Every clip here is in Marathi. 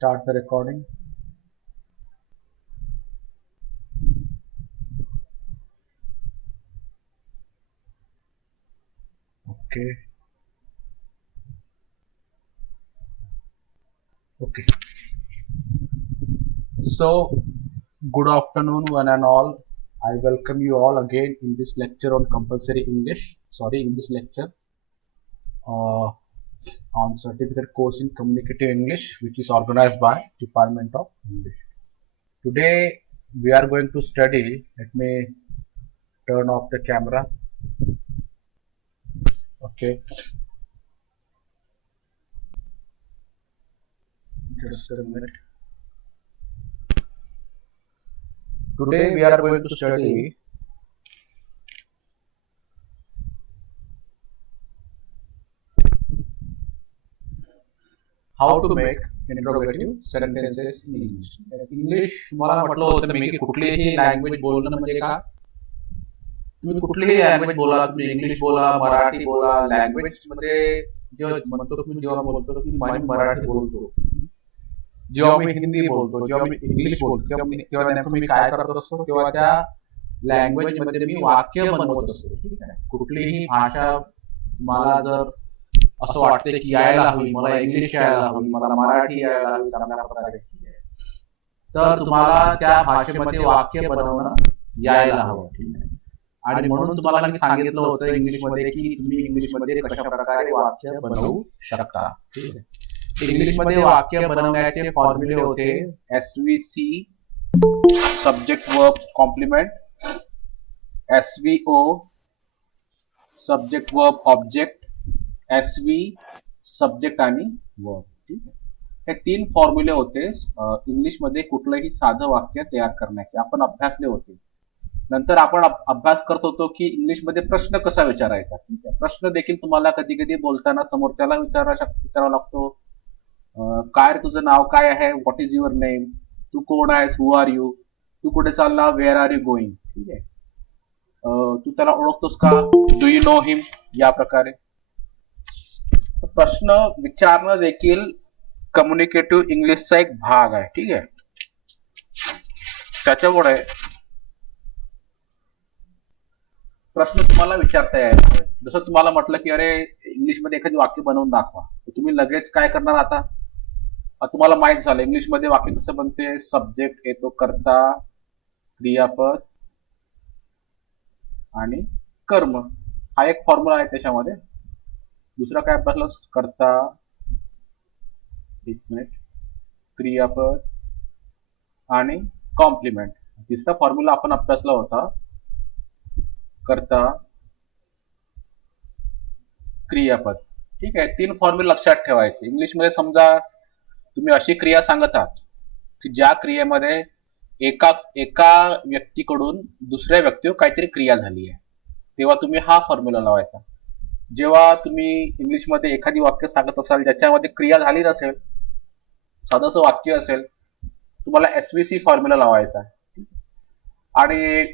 Start the recording. Okay. Okay. So, good afternoon, one and all. I welcome you all again in this lecture on compulsory English. Sorry, in this lecture uh, on certificate course in communicative English, which is organized by Department of English. Today, we are going to study. Let me turn off the camera. Okay. Just a minute. Today, we are going to study how to make interrogative sentences in English. English मला म्हटलं होतं मी की कुठलीही लँग्वेज बोलणं म्हणजे का तुम्ही कुठलीही लँग्वेज बोला, तुम्ही इंग्लिश बोला, मराठी बोला, लँग्वेज मध्ये जेव्हा म्हणतो की जेव्हा बोलतो की मी मराठी बोलतो, जेव्हा मी हिंदी बोलतो, जेव्हा मी इंग्लिश बोलतो, तेव्हा नेमकं मी काय करत असतो, तेव्हा त्या लँग्वेज मध्ये मी वाक्य बनवत असतो. ठीक आहे. कुठलीही भाषा मला जर असं वाटते की यायला हवी, मला इंग्लिश यायला हवी, मला मराठी यायला हवी चांगल्या प्रकारे, तर तुम्हाला त्या भाषेमध्ये वाक्य बनवणं यायला हवं. ठीक आहे. आणि म्हणून तुम्हाला मी सांगितलं होतं इंग्लिशमध्ये की तुम्ही इंग्लिशमध्ये कशा प्रकारे वाक्य बनवू शकता. ठीक आहे. इंग्लिशमध्ये वाक्य बनवण्याचे फॉर्म्युले होते SVC subject verb complement, SVO subject verb object, SV subject आणि वर्ब. ठीक आहे. हे तीन फॉर्म्युले होते इंग्लिशमध्ये कुठलंही साधं वाक्य तयार करण्याचे. आपण अभ्यासले होते. नंतर आपण अभ्यास करत होतो की इंग्लिशमध्ये प्रश्न कसा विचारायचा. ठीक आहे. प्रश्न देखील तुम्हाला कधी कधी बोलताना समोरच्याला विचारावा लागतो. काय रे तुझं नाव काय आहे, व्हॉट इज युअर नेम, तू कोण आहेस, हु आर यू, तू कुठे चालला, वेअर आर यू गोइंग. ठीक आहे. तू त्याला ओळखतोस का, डू यू नो हिम, या प्रकारे प्रश्न विचारणं देखील कम्युनिकेटिव्ह इंग्लिशचा एक भाग आहे. ठीक आहे. त्याच्यामुळे प्रश्न तुम्हाला विचारता यायला हवे. जसं तुम्हाला म्हटलं की अरे इंग्लिशमध्ये एखादी वाक्य बनवून दाखवा, तर तुम्ही लगेच काय करणार आता, तुम्हाला माहित झालं इंग्लिशमध्ये वाक्य कसं बनते. सब्जेक्ट येतो, कर्ता, क्रियापद आणि कर्म, हा एक फॉर्म्युला आहे त्याच्यामध्ये. दुसरा काय अभ्यासलं, कर्ता, एक मिनिट, क्रियापद आणि कॉम्प्लिमेंट. तिसरा फॉर्म्युला आपण अभ्यासला होता, कर्ता, क्रियापद. ठीक आहे. तीन फॉर्म्युला लक्षात ठेवायचे. इंग्लिशमध्ये समजा तुम्ही अशी क्रिया सांगत आहात की ज्या क्रियेमध्ये एका एका व्यक्तीकडून दुसऱ्या व्यक्तीवर काहीतरी क्रिया झाली आहे, तेव्हा तुम्ही हा फॉर्म्युला लावायचा. जेव्हा तुम्ही इंग्लिशमध्ये एखादी वाक्य सांगत असाल ज्याच्यामध्ये क्रिया झाली नसेल, साधंसं वाक्य असेल, तुम्हाला SVC फॉर्म्युला लावायचा. आणि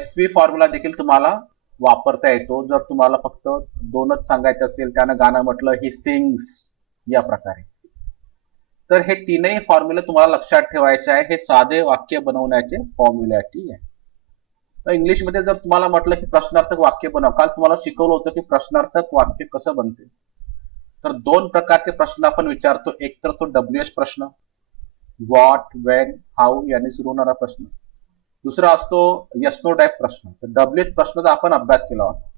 SV फॉर्म्युला देखील तुम्हाला वापरता येतो जर तुम्हाला फक्त दोनच सांगायचं असेल. त्यानं गाणं म्हटलं ही सिंग्स, या प्रकारे. तर हे तीनही फॉर्म्युले तुम्हाला लक्षात ठेवायचे आहे. हे साधे वाक्य बनवण्याचे फॉर्म्युले आहेत. ठीक आहे. तर इंग्लिशमध्ये जर तुम्हाला म्हटलं की प्रश्नार्थक वाक्य बनव, काल तुम्हाला शिकवलं होतं की प्रश्नार्थक वाक्य कसं बनते. तर दोन प्रकारचे प्रश्न आपण विचारतो. एक तर तो WH प्रश्न, व्हॉट, वेन, हाऊ याने सुरू होणारा प्रश्न. दुसरा असतो यस नो टाईप प्रश्न. तर WH प्रश्नाचा आपण अभ्यास केला होता.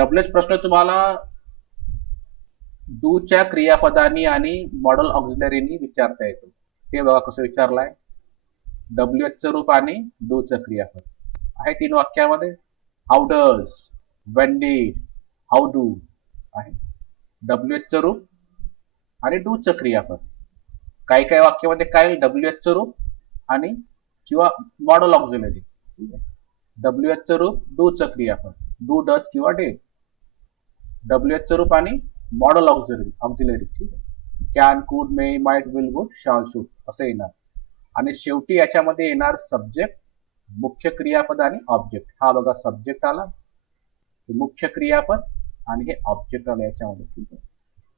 WH प्रश्न तुम्हाला डूच्या क्रियापदांनी आणि मॉडल ऑक्झिलरीनी विचारता येतो. हे बघा कसं विचारलाय. WHचं रूप आणि डूचं क्रियापद आहे तीन वाक्यामध्ये. How does, when did, how do आहे. WHचं रूप आणि डूचं क्रियापद. काही काही वाक्यामध्ये काय WHचं रूप आणि किंवा मॉडल ऑक्झिलरी. WHचं रूप, डूचं क्रियापद, डू, डज किंवा डेड. WHचं रूप आणि मॉडल ऑक्झिलरी. ठीक आहे. कॅन, कुड, मे, might, will, would, shall, should असं येणार. आणि शेवटी याच्यामध्ये येणार सब्जेक्ट, मुख्य क्रियापद आणि ऑब्जेक्ट. हा बघा सब्जेक्ट आला, मुख्य क्रियापद आणि हे ऑब्जेक्ट आलं याच्यामध्ये. ठीक आहे.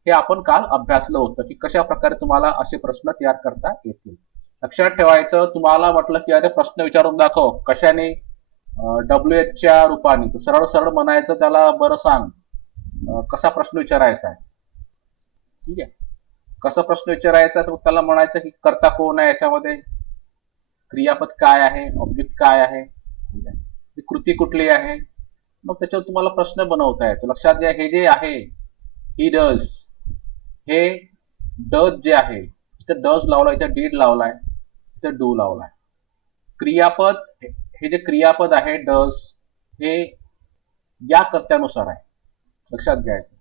हे आपण काल अभ्यासलं होतं की कशा प्रकारे तुम्हाला असे प्रश्न तयार करता येतील. लक्षात ठेवायचं, तुम्हाला म्हटलं की अरे प्रश्न विचारून दाखव कशाने, WH च्या रूपाने, तर सरळ सरळ म्हणायचं त्याला, बरं सांग कसा प्रश्न विचारायचा आहे. ठीक आहे, कसा प्रश्न विचारायचा, तर त्याला म्हणायचं की कर्ता कोण आहे याच्यामध्ये, क्रियापद काय आहे, ऑब्जेक्ट काय आहे, ठीक आहे, कृती कुठली आहे, मग त्याच्यावर तुम्हाला प्रश्न बनवता येतो. लक्षात घ्या, हे जे आहे ही डज, हे डज जे आहे, इथं डज लावलाय, इथं डीड लावलाय, इथं डू लावलाय. क्रियापद, हे जे क्रियापद आहे डज, हे या कर्त्यानुसार आहे, लक्षात घ्यायचं,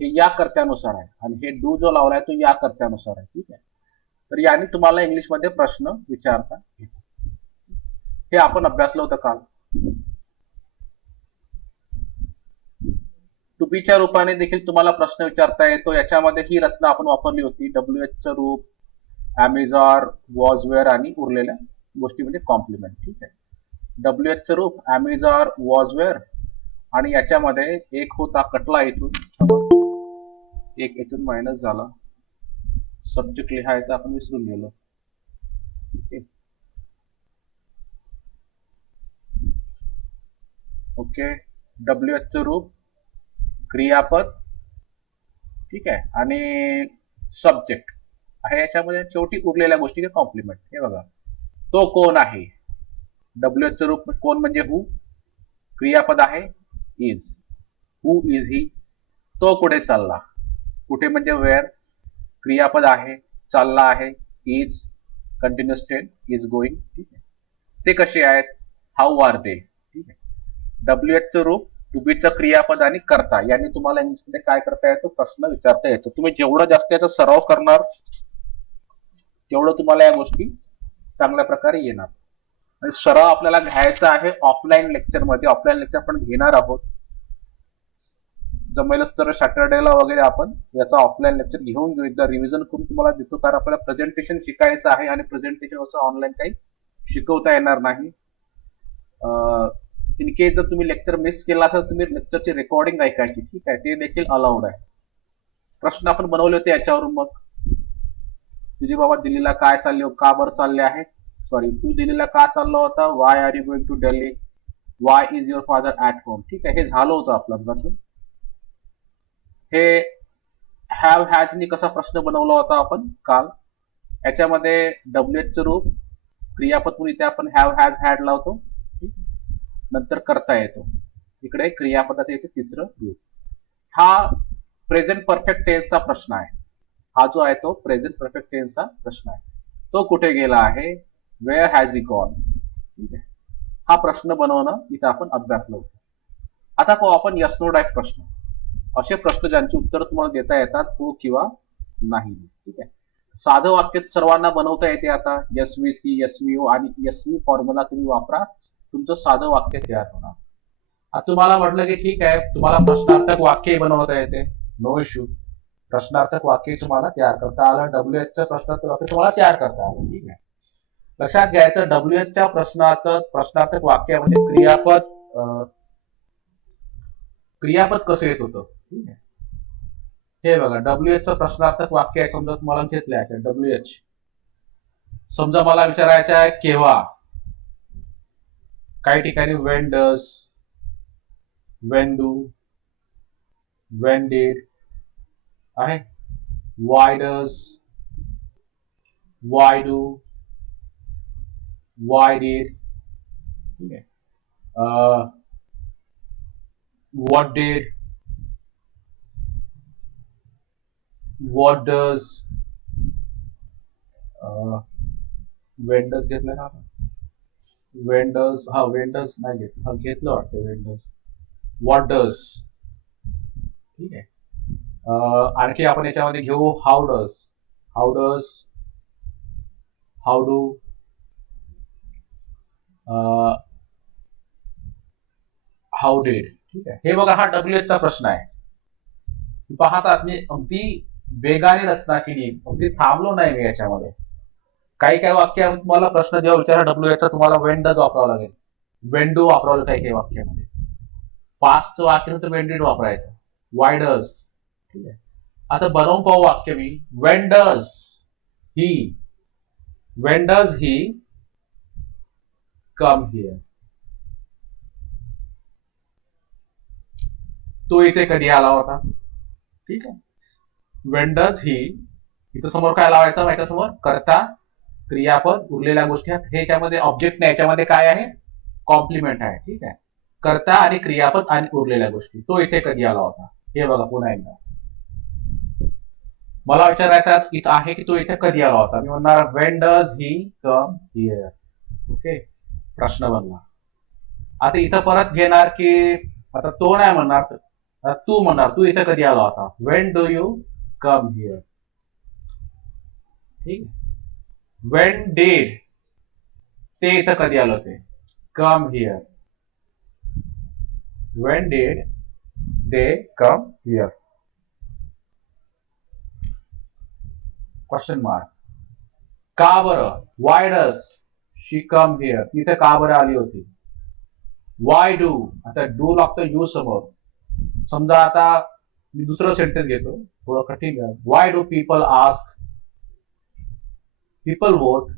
हे या कर्त्यानुसार आहे, आणि हे डू जो लावलाय तो या कर्त्यानुसार आहे. ठीक आहे, तर याने तुम्हाला इंग्लिशमध्ये प्रश्न विचारता येतो. हे आपण अभ्यासलं होतं काल. टू बीच्या रूपाने देखील तुम्हाला प्रश्न विचारता येतो. याच्यामध्ये ही रचना आपण वापरली होती, WH चं रूप, ॲमेझॉर, वॉज, वेअर आणि उरलेल्या गोष्टी म्हणजे कॉम्प्लिमेंट. ठीक आहे, WH चं रूप, ॲमेझॉर, वॉज, वेअर, आणि याच्यामध्ये एक होता कटला इथून, एक इथून मायनस झाला, सब्जेक्ट लिहायचा आपण विसरून गेलो. ओके, WH चं रूप, क्रियापद, ठीक आहे, आणि सब्जेक्ट आहे. याच्यामध्ये शेवटी उरलेल्या गोष्टी कॉम्प्लिमेंट. हे बघा, तो कोण आहे, WH चं रूप कोण म्हणजे हु, क्रियापद आहे इज, हु इज ही. तो पुढे चालला, कुठे म्हणजे वेअर, क्रियापद आहे, चालला आहे is, continuous tense is going. ठीक आहे, ते कसे आहेत, हाऊ आर दे. ठीक आहे, WH चं रूप, टू बीचं क्रियापद आणि कर्ता, यांनी तुम्हाला इंग्लिशमध्ये काय करता येतो, प्रश्न विचारता येतो. तुम्ही जेवढं जास्त याचा सराव करणार तेवढं तुम्हाला या गोष्टी चांगल्या प्रकारे येणार. आणि सराव आपल्याला घ्यायचा आहे ऑफलाईन लेक्चरमध्ये. ऑफलाईन लेक्चर आपण घेणार आहोत, जमेलच तर सॅटर्डेला वगैरे आपण याचा ऑफलाईन लेक्चर घेऊन घेऊ, एकदा रिव्हिजन करून तुम्हाला देतो, कारण आपल्याला प्रेझेंटेशन शिकायचं आहे आणि प्रेझेंटेशन असं ऑनलाईन काही शिकवता येणार नाही. इन केस जर तुम्ही लेक्चर मिस केला असेल, तुम्ही लेक्चरची रेकॉर्डिंग ऐकायची. ठीक आहे, ते देखील अलाउड आहे. प्रश्न आपण बनवले होते याच्यावरून, मग तुझी बाबा दिल्लीला काय चालले, का बरं चालले आहे, सॉरी, तू दिल्लीला का चालला होता, why are you going to Delhi, why is your father at home. ठीक आहे, हे झालं होतं आपल्यापासून. हे हॅव हॅजनी कसा प्रश्न बनवला होता आपण काल. याच्यामध्ये WH चं रूप, क्रियापद म्हणून इथे आपण हॅव हॅज हॅड लावतो, नंतर करता येतो, इकडे क्रियापदाचं येते तिसरं रूप. हा प्रेझेंट परफेक्ट टेन्सचा प्रश्न आहे. हा जो आहे तो प्रेझेंट परफेक्ट टेन्सचा प्रश्न आहे. तो कुठे गेला आहे, वेअर हॅज ही गॉन. ठीक आहे, हा प्रश्न बनवणं इथं आपण अभ्यासलं होतं. आता पाहू आपण यस नो टाईप प्रश्न, असे प्रश्न ज्यांची उत्तर तुम्हाला देता येतात हो किंवा नाही. ठीक आहे, साधं वाक्य सर्वांना बनवता येते. आता SVC, SVO आणि SV फॉर्म्युला तुम्ही वापरा, तुमचं साधं वाक्य तयार होणार. आता तुम्हाला म्हटलं की ठीक आहे, तुम्हाला प्रश्नार्थक वाक्य बनवता येते, नो इश्यू. प्रश्नार्थक वाक्य तुम्हाला तयार करता आलं, WH चं प्रश्नार्थक वाक्य तुम्हाला तयार करता आलं. ठीक आहे, लक्षात घ्यायचं, WH च्या प्रश्नार्थक वाक्यामध्ये क्रियापद कसं येत होतं. ठीक आहे, हे बघा, WH चं प्रश्नार्थक वाक्य आहे. समजा तुम्हाला घेतलं आहे WH, समजा मला विचारायचं आहे केव्हा, काही ठिकाणी when does, when do, when did आहे, why does, why do, why did. ठीक आहे, what did, what does, when does घेतलं का, when does, हा when does नाही घेतलं, हा घेतलं वाटतं when does, what does. ठीक आहे, आणखी आपण याच्यामध्ये घेऊ how does, how does, how do, how did. ठीक आहे, हे बघा, हा WH चा प्रश्न आहे. पाहतात मी अगदी वेगाने रचना केली, अगदी थांबलो नाही मी याच्यामध्ये. काही काही वाक्य तुम्हाला प्रश्न जेव्हा विचारा WH चा, तुम्हाला when does वापरावं लागेल, when do वापरावं काही काही वाक्यामध्ये. पास्टचं वाक्य तर when did वापरायचं, why does. ठीक आहे, आता बनवून पाहू वाक्य मी. He when does he come here. तो इथे कधी आला होता. ठीक आहे. वेन डज ही, इथं समोर काय लावायचं माहिती समोर, कर्ता क्रियापद उरलेल्या गोष्टी आहेत. हे याच्यामध्ये ऑब्जेक्ट नाही, याच्यामध्ये काय आहे, कॉम्प्लिमेंट आहे. ठीक आहे. कर्ता आणि क्रियापद आणि उरलेल्या गोष्टी. तो इथे कधी आला होता हे बघा पुन्हा एकदा. मला विचारायचं इथं आहे की तो इथे कधी आला होता. मी म्हणणार Wien does he come here. Okay, प्रश्न बनला. आता इथं परत घेणार की, आता तो नाही म्हणणार, तू म्हणणार तू इथे कधी आला होता. Wien do you come here. ठीक आहे. वेन डिड, ते इथं कधी आलं होते, come here. Wien did they come here. Question mark. का बरं, Y does she come here, तिथे का बरं आली होती. वाय डू, आता डू लागतो यू समोर. समजा आता मी दुसरं सेंटेन्स घेतो, थोडं कठीण आहे. Why do people ask, people vote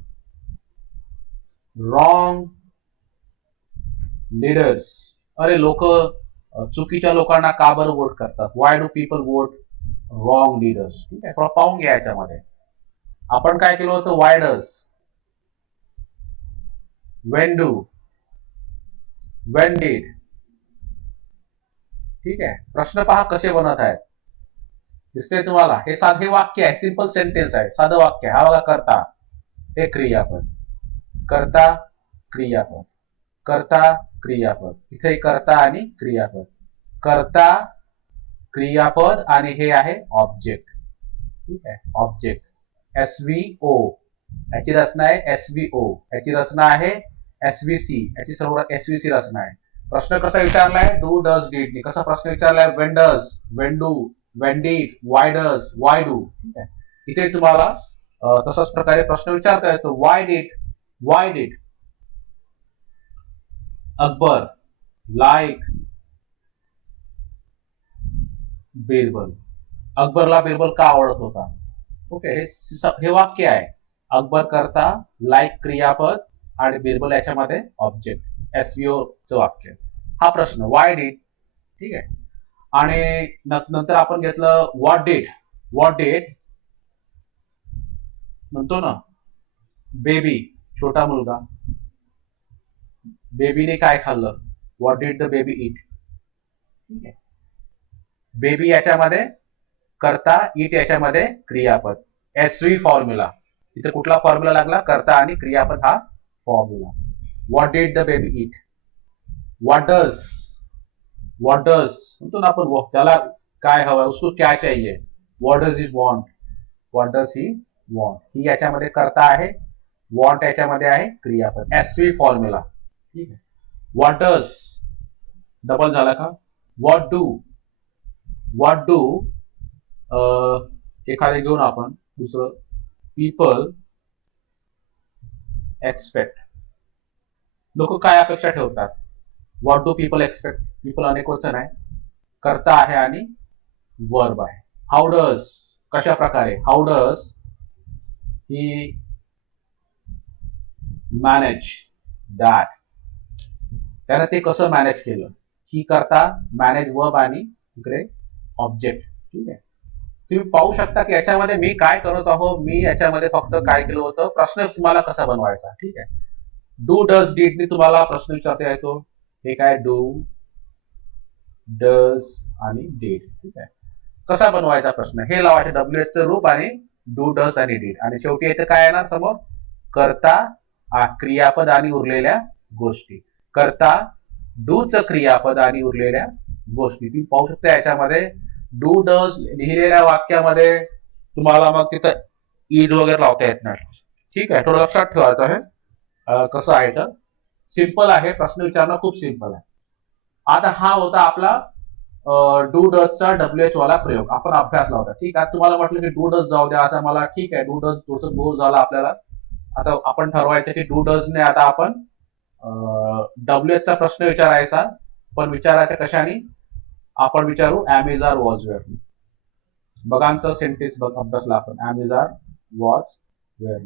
wrong leaders. अरे लोक चुकीच्या लोकांना का बरं वोट करतात. Why do people vote wrong leaders. ठीक आहे, थोडं पाहून घ्या याच्यामध्ये. आपण काय केलं होतं, Y does, when do, Wien did. ठीक आहे. प्रश्न पहा कसे बनत आहेत, दिसते तुम्हाला. हे साधे वाक्य आहे, सिंपल सेंटेन्स आहे, साधं वाक्य आहे. हा बघा, करता हे क्रियापद, करता क्रियापद, करता क्रियापद. इथे करता आणि क्रियापद, करता क्रियापद आणि हे आहे ऑब्जेक्ट. ठीक आहे, ऑब्जेक्ट. एसव्हीओ, याची रचना आहे एसव्हीओ, याची रचना आहे एसव्हीसी, याची सर्व एसव्हीसी रचना आहे. प्रश्न कसा विचारलाय, डू डज डीड. कसा प्रश्न विचारलाय, when does, when do, when did, why does, why do. ठीक आहे. इथे तुम्हाला तसाच प्रकारे प्रश्न विचारता येतो. Why did Akbar like Birbal. अकबरला बिरबल का आवडत होता. ओके, हे वाक्य आहे. अकबर करता, लाईक क्रियापद आणि बिरबल याच्यामध्ये ऑब्जेक्ट, एसव्हीओ चं वाक्य. हा प्रश्न वाय डीड. ठीक आहे. आणि नंतर आपण घेतलं व्हॉट डीड म्हणतो ना, बेबी छोटा मुलगा, बेबीने काय खाल्लं. व्हॉट डीड द बेबी ईट. ठीक आहे. बेबी याच्यामध्ये करता, ईट याच्यामध्ये क्रियापद, एसव्ही फॉर्म्युला. इथे कुठला फॉर्म्युला लागला, करता आणि क्रियापद हा formula. What did the baby eat. What does म्हणतो ना आपण, त्याला काय हवं, उसको क्या चाहिए. What does he want, what does he want. ही याच्यामध्ये करता आहे, वॉन्ट याच्यामध्ये आहे क्रियापद, एसव्ही फॉर्म्युला. ठीक आहे. व्हॉट डज डबल झाला का. व्हॉट डू एखादे घेऊन आपण दुसरं, पीपल एक्सपेक्ट. लोक काय अपेक्षा ठेवतात. What do people expect. People अनेक वचन आहे, करता आहे आणि वर्ब आहे. हाऊ डज, कशा प्रकारे. How does he manage that, त्याने ते कसं मॅनेज केलं. ही करता, मॅनेज वर्ब आणि इकडे ऑब्जेक्ट. ठीक आहे. तुम्ही पाहू शकता की याच्यामध्ये मी काय करत आहो, मी याच्यामध्ये फक्त काय केलं होतं, प्रश्न तुम्हाला कसा बनवायचा. ठीक आहे. डू डज डीड ने तुम्हाला प्रश्न विचारता येतो. हे काय, डू डज आणि डीड. ठीक आहे. कसा बनवायचा प्रश्न, हे लावायचे डब्ल्यूएच चं रूप आणि डू डज आणि डीड. आणि शेवटी इथे काय येणार समोर, करता क्रियापद आणि उरलेल्या गोष्टी. करता डू च क्रियापद आणि उरलेल्या गोष्टी. तुम्ही पाहू शकता याच्यामध्ये डू डज लिहिलेल्या वाक्यामध्ये तुम्हाला मग तिथं इज वगैरे लावता येत नाही. ठीक आहे, थोडं लक्षात ठेवायचं आहे. कसं आहे तर सिंपल आहे, प्रश्न विचारणं खूप सिंपल आहे. आता हा होता आपला डू डजचा डब्ल्यूएच वाला प्रयोग, आपण अभ्यासला होता. ठीक आहे. तुम्हाला म्हटलं की डू डज जाऊ द्या, आता मला ठीक आहे, डू डज थोडंसं बोर झालं आपल्याला. आता आपण ठरवायचं की डू डजने आता आपण डब्ल्यूएचचा प्रश्न विचारायचा, पण विचारायचा कशाने, आपण विचारू am is are was were. बघांचं सेंटेन्स अभ्यासला आपण. Am is are was were.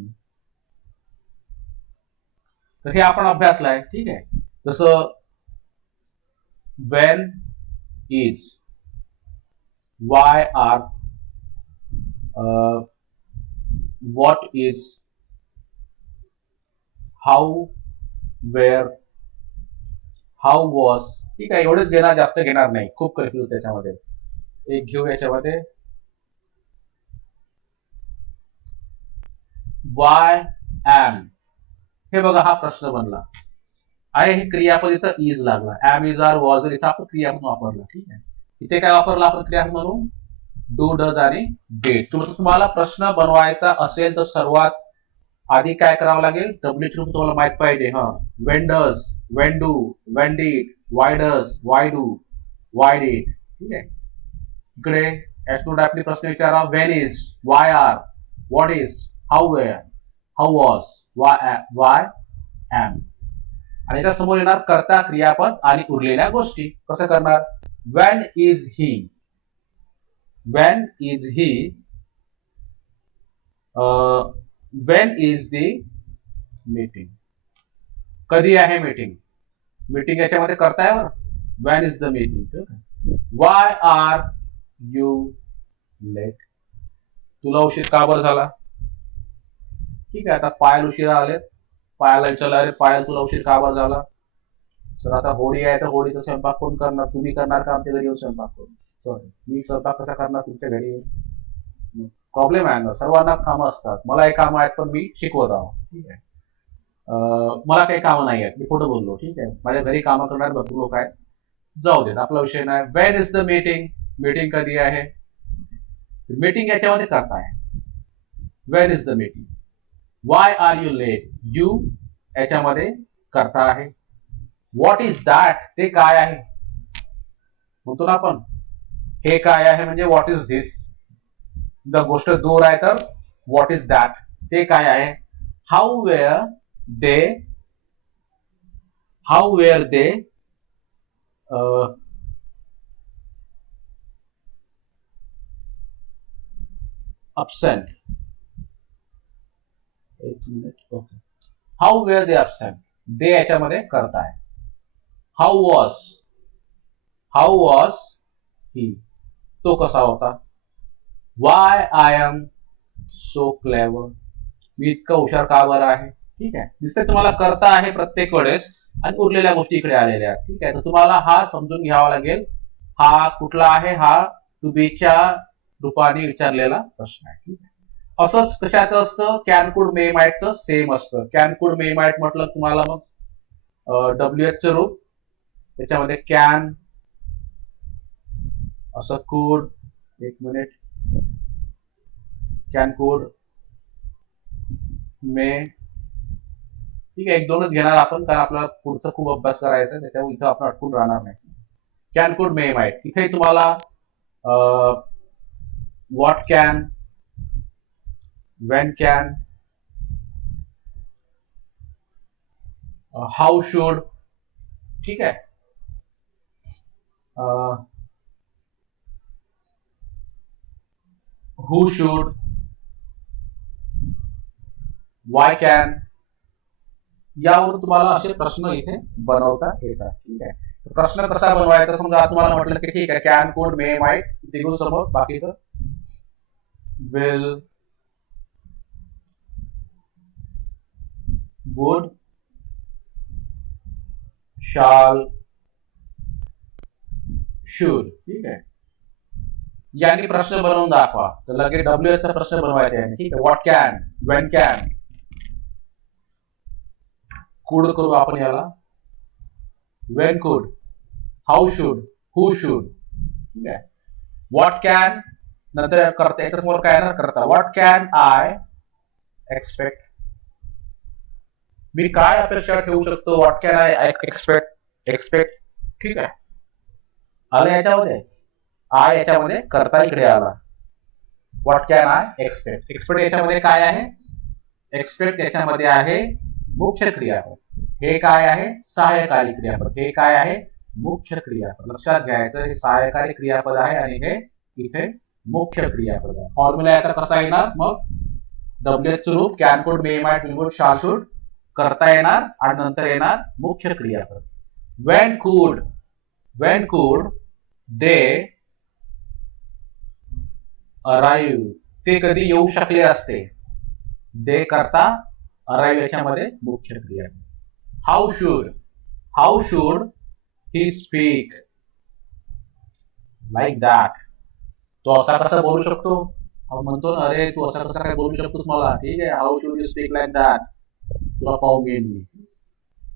तर हे आपण अभ्यासलाय. ठीक आहे. जसं when is, why are, what is, how, were, how was. ठीक आहे. एवढेच घेणार, जास्त घेणार नाही. खूप कन्फ्युज त्याच्यामध्ये. एक घेऊ याच्यामध्ये. Why am. हे बघा, हा प्रश्न बनला आहे. हे क्रियापद इथं इज लागला. एम इज आर वॉज इथं आपण क्रियापद वापरला. ठीक आहे. इथे काय वापरला आपण क्रियापद म्हणून? डू, डज आणि डेट. तुम्हाला प्रश्न बनवायचा असेल तर सर्वात आधी काय करावं लागेल? डब्ल्यूच रूप तुम्हाला माहित पाहिजे. When does, when do, when did, why does, why do, why did. ठीक आहे. इकडे एस्टुडंट आपली प्रश्न विचारा. When is, why are, what is, how were, how was, why am. आणि त्याच्या समोर येणार कर्ता, क्रियापद आणि उरलेल्या गोष्टी. कसं करणार? When is he, when is he, when is the meeting. कधी आहे मीटिंग? मीटिंग याच्यामध्ये करता आहे बरं. When is the meeting. Why are you late. तुला उशीर का बरं झाला? ठीक आहे. आता पायल उशिरा आले. पायाला विचारलं, अरे पायल तुला उशीर का बरं झाला? सर आता होळी आहे तर होळीचा स्वयंपाक कोण करणार? तुम्ही करणार का आमच्या घरी येऊन स्वयंपाक करून? सॉरी, मी स्वयंपाक कसा करणार तुमच्या घरी येऊन? प्रॉब्लेम आहे ना, सर्वांना कामं असतात. मला हे कामं आहेत पण मी शिकवत आहो. ठीक आहे. मला काही कामं नाही आहेत, मी खोटं बोललो. ठीक आहे. माझ्या घरी कामं करणारे भरपूर लोक आहेत. जाऊ देत, आपला विषय नाही. When is the meeting. Meeting कधी आहे? मीटिंग याच्यामध्ये करता आहे. When is the meeting. Why are you late. You याच्यामध्ये करता आहे. What is that. ते काय आहे? म्हणतो ना आपण, हे काय आहे म्हणजे व्हॉट इज धिस. जर गोष्ट दूर आहे तर व्हॉट इज दॅट. ते काय आहे? How were they, how were they absent. एक minute. Okay. How were they absent. They याच्यामध्ये करता आहे. How was, how was he. तो कसा होता? Why I am so clever. मी इतका हुशार का बरं आहे? ठीक आहे. दिसते तुम्हाला करता आहे प्रत्येक वेळेस आणि उरलेल्या गोष्टी इकडे आलेल्या आहेत. ठीक आहे. तर तुम्हाला हा समजून घ्यावा लागेल. हा कुठला आहे? हा टू बीच्या रूपाने विचारलेला प्रश्न आहे. ठीक आहे. असंच कशाचं असतं? कॅन, कुड, मे, माइटचं सेम असतं. कॅन, कुड, मे, माइट म्हटलं तुम्हाला मग डब्ल्यूएचचं रूप. त्याच्यामध्ये कॅन, असं कुड. एक मिनिट. कॅन, कुड, मे. ठीक आहे. एक दोनच घेणार आपण कारण आपल्याला पुढचा खूप अभ्यास करायचा आहे. त्याच्यामुळे इथं आपण अटकून राहणार नाही. कॅन, कुड, मे, माइट. इथे तुम्हाला what can, when can, how should. ठीक है. who should, why can. यावरून तुम्हाला असे प्रश्न इथे बनवता येतात. ठीक आहे. प्रश्न कसा बनवायचा? समजा तुम्हाला म्हटलं की ठीक आहे, कॅन, कुड, मे, माइट इथे घेऊ समोर. बाकीचं will, would, shall, should. ठीक आहे. यांनी प्रश्न बनवून दाखवा. तर लगेच डब्ल्यूएचचा प्रश्न बनवायचा आहे. ठीक आहे. What can, Wien can. कुड करू आपण याला. वेन कुड, हाऊ शुड, हू शुड. ठीक आहे. व्हॉट कॅन नंतर करता. याच्या समोर काय ना करता. What can I expect. मी काय अपेक्षा ठेवू शकतो? What can I expect. Expect. ठीक आहे. आलं याच्यामध्ये. आय याच्यामध्ये करता इकडे आला. What can I expect. Expect याच्यामध्ये काय आहे? एक्सपेक्ट याच्यामध्ये आहे मुख्य क्रियापद. हे काय आहे? सहाय्यकारी क्रियापद. हे काय आहे? मुख्य क्रियापद. लक्षात घ्यायचं, हे सहाय्यकारी क्रियापद आहे आणि हे इथे मुख्य क्रियापद आहे. फॉर्म्युला याचा कसा येणार मग WH चं रूप can could may might will would shall should करता येणार आणि नंतर येणार मुख्य क्रियापद. when could they arrive, ते कधी येऊ शकले असते. दे करता arrive याच्यामध्ये मुख्य क्रियापद. how should he speak like that, तो असा कसा बोलू शकतो. म्हणतो ना अरे तू असा कसा काय बोलू शकतोस मला, ठीक आहे. How should you speak like that, तुला पाहून घेईन मी.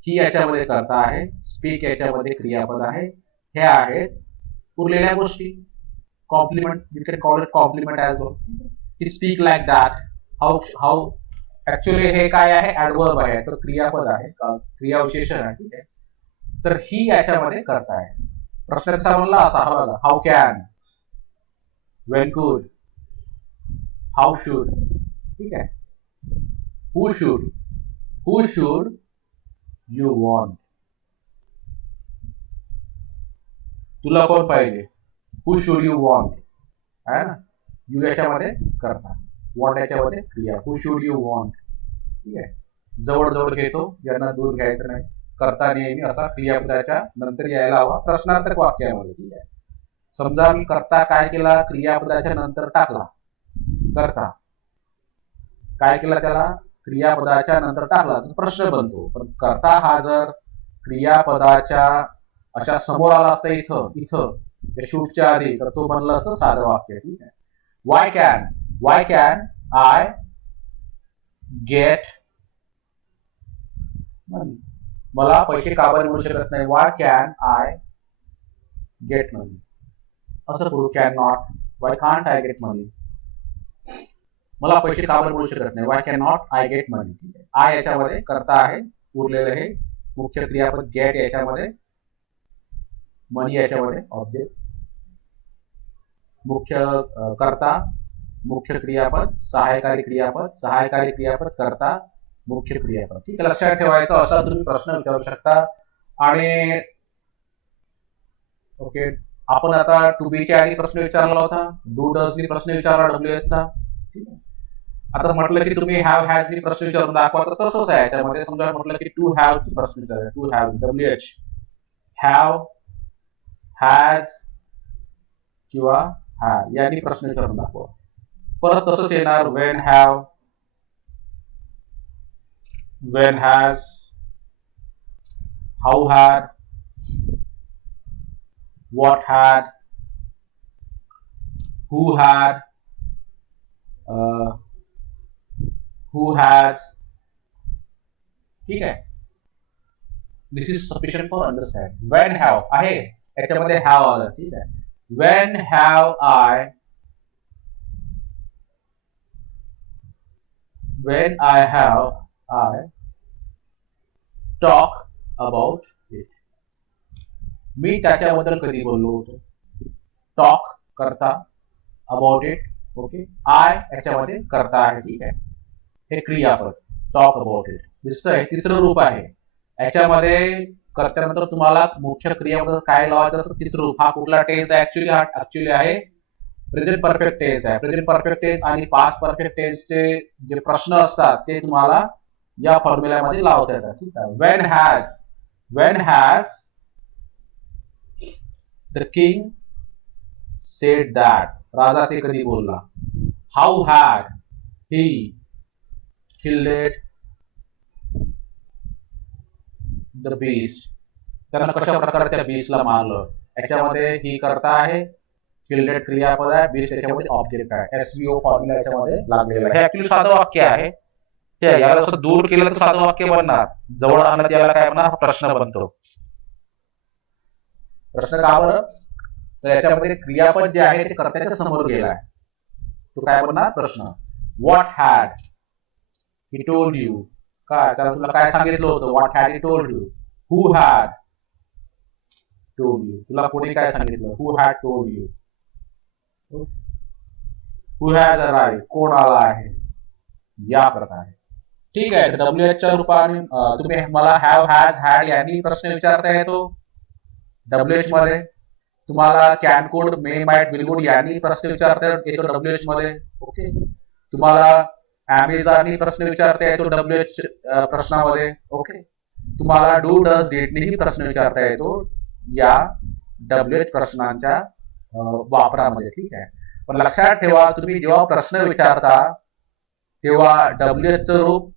ही याच्यामध्ये करता आहे, स्पीक याच्यामध्ये क्रियापद आहे. हे आहेत उरलेल्या गोष्टी. Complement, you can call it complement as well. He speak like that. How actually हे काय आहे, ऍडवर्ब आहे, याचं क्रियापद आहे, क्रियाविशेषण आहे, ठीक आहे. तर ही याच्यामध्ये करता आहे. प्रश्न कसा म्हणला असा हा बघा, how can, when could, how should, ठीक आहे. who should you want, तुला कोण पाहिजे, who should you want आहे ना. यू याच्यामध्ये करता, वॉन्ट याच्यामध्ये क्रिया. who should you want, ठीक आहे. जवळ जवळ घेतो, यांना दूर घ्यायचं नाही. करता नेहमी असा क्रियापदाच्या नंतर यायला हवा प्रश्नार्थक वाक्यामध्ये, ठीक आहे. समजा मी करता काय केला, क्रियापदाच्या नंतर टाकला. करता काय केला, त्याला क्रियापदाच्या नंतर टाकला तर प्रश्न बनतो. पण करता हा जर क्रियापदाच्या अशा समोर आला असता इथं शूटच्या आधी, तर तो बनलं असतं साधं वाक्य, ठीक आहे. why can I get, मला पैसे का बरं मिळू शकत नाही. why can I get money, असं करू. Can not, why can't I get money, मला पैसे का बरं मिळू शकत नाही. why cannot I get money, ठीक आहे. आय याच्यामध्ये करता आहे, उरलेलं हे मुख्य क्रियापद. गेट याच्यामध्ये, मनी याच्यामध्ये ऑब्जेक्ट. मुख्य करता, मुख्य क्रियापद, सहायकारी क्रियापद, करता, मुख्य क्रियापद, ठीक आहे. लक्षात ठेवायचं. असा तुम्ही प्रश्न विचारू शकता. आणि ओके, आपण आता टू बी च्या आधी प्रश्न विचारला होता, डू डज नी प्रश्न विचारला WH चा, ठीक आहे. आता म्हटलं की तुम्ही हॅव हॅज नी प्रश्न विचारून दाखवा, तर तसंच आहे याच्यामध्ये. समजा म्हटलं की टू हॅव ची प्रश्न विचारला, to have, WH, have, has किंवा हॅव यांनी प्रश्न विचारून दाखवा. परत तसंच येणार, when have, when has, how had, what had, who had, who has, ठीक आहे. This is sufficient for understand. when have आहे याच्यामध्ये have आलं, ठीक आहे. when have I talk about it, मी त्याच्याबद्दल कधी बोललो होतो. टॉक करता, अबाउट इट, ओके. आय याच्यामध्ये करता आहे, ठीक आहे. हे क्रियापद, टॉक अबाउट इट दिसतंय. तिसरं रूप आहे याच्यामध्ये. करत्यानंतर तुम्हाला मुख्य क्रियापद काय लावायचं असतं, तिसरं रूप. हा कुठला टेन्स आहे, ऍक्च्युअली आहे प्रेझेंट परफेक्ट टेन्स आहे. प्रेझेंट परफेक्ट टेन्स आणि पास्ट परफेक्ट टेन्सचे जे प्रश्न असतात ते तुम्हाला या फॉर्म्युल्यामध्ये लावता येतात, ठीक आहे. when has the king said that, राजा ते कधी बोलला. how had he killed the beast, त्यांना कशा प्रकारे त्या बीस्टला मारलं. याच्यामध्ये ही करता आहे, किल्डेड क्रियापद आहे, बीस्ट याच्यामध्ये ऑब्जेक्ट आहे. SVO फॉर्म्युला याच्यामध्ये लागलेला आहे. हे ऍक्च्युअली साधं वाक्य आहे. याला असं दूर केलं तर साधं वाक्य बनणार, जवळ आणलं त्याला काय बनणार, प्रश्न बनतो. प्रश्न का बरं, तर याच्यामध्ये क्रियापद जे आहे ते कर्त्याच्या समोर गेला आहे, तो काय बनणार प्रश्न. What had he told you, काय त्याला तुला काय सांगितलं होतं. What had he told you. Who had told you, तुला कोणी काय सांगितलं. Who had told you. Who has arrived, कोण आला आहे, या प्रकारे, ठीक आहे. WH च्या रूपाने तुम्ही मला हॅव, हॅज, हॅड यांनी प्रश्न विचारता येतो WH मध्ये. तुम्हाला कॅन कोड मे माइट विलगुड यांनी प्रश्न विचारता येतो डब्ल्यूएच मध्ये. ओके. तुम्हाला अमेझॉननी प्रश्न विचारता येतो डब्ल्यूएच प्रश्नामध्ये. ओके. तुम्हाला डू डज डीडनीही प्रश्न विचारता येतो या डब्ल्यूएच प्रश्नांच्या वापरामध्ये. ठीक आहे. पण लक्षात ठेवा, तुम्ही जेव्हा प्रश्न विचारता तेव्हा डब्ल्यूएचचं रूप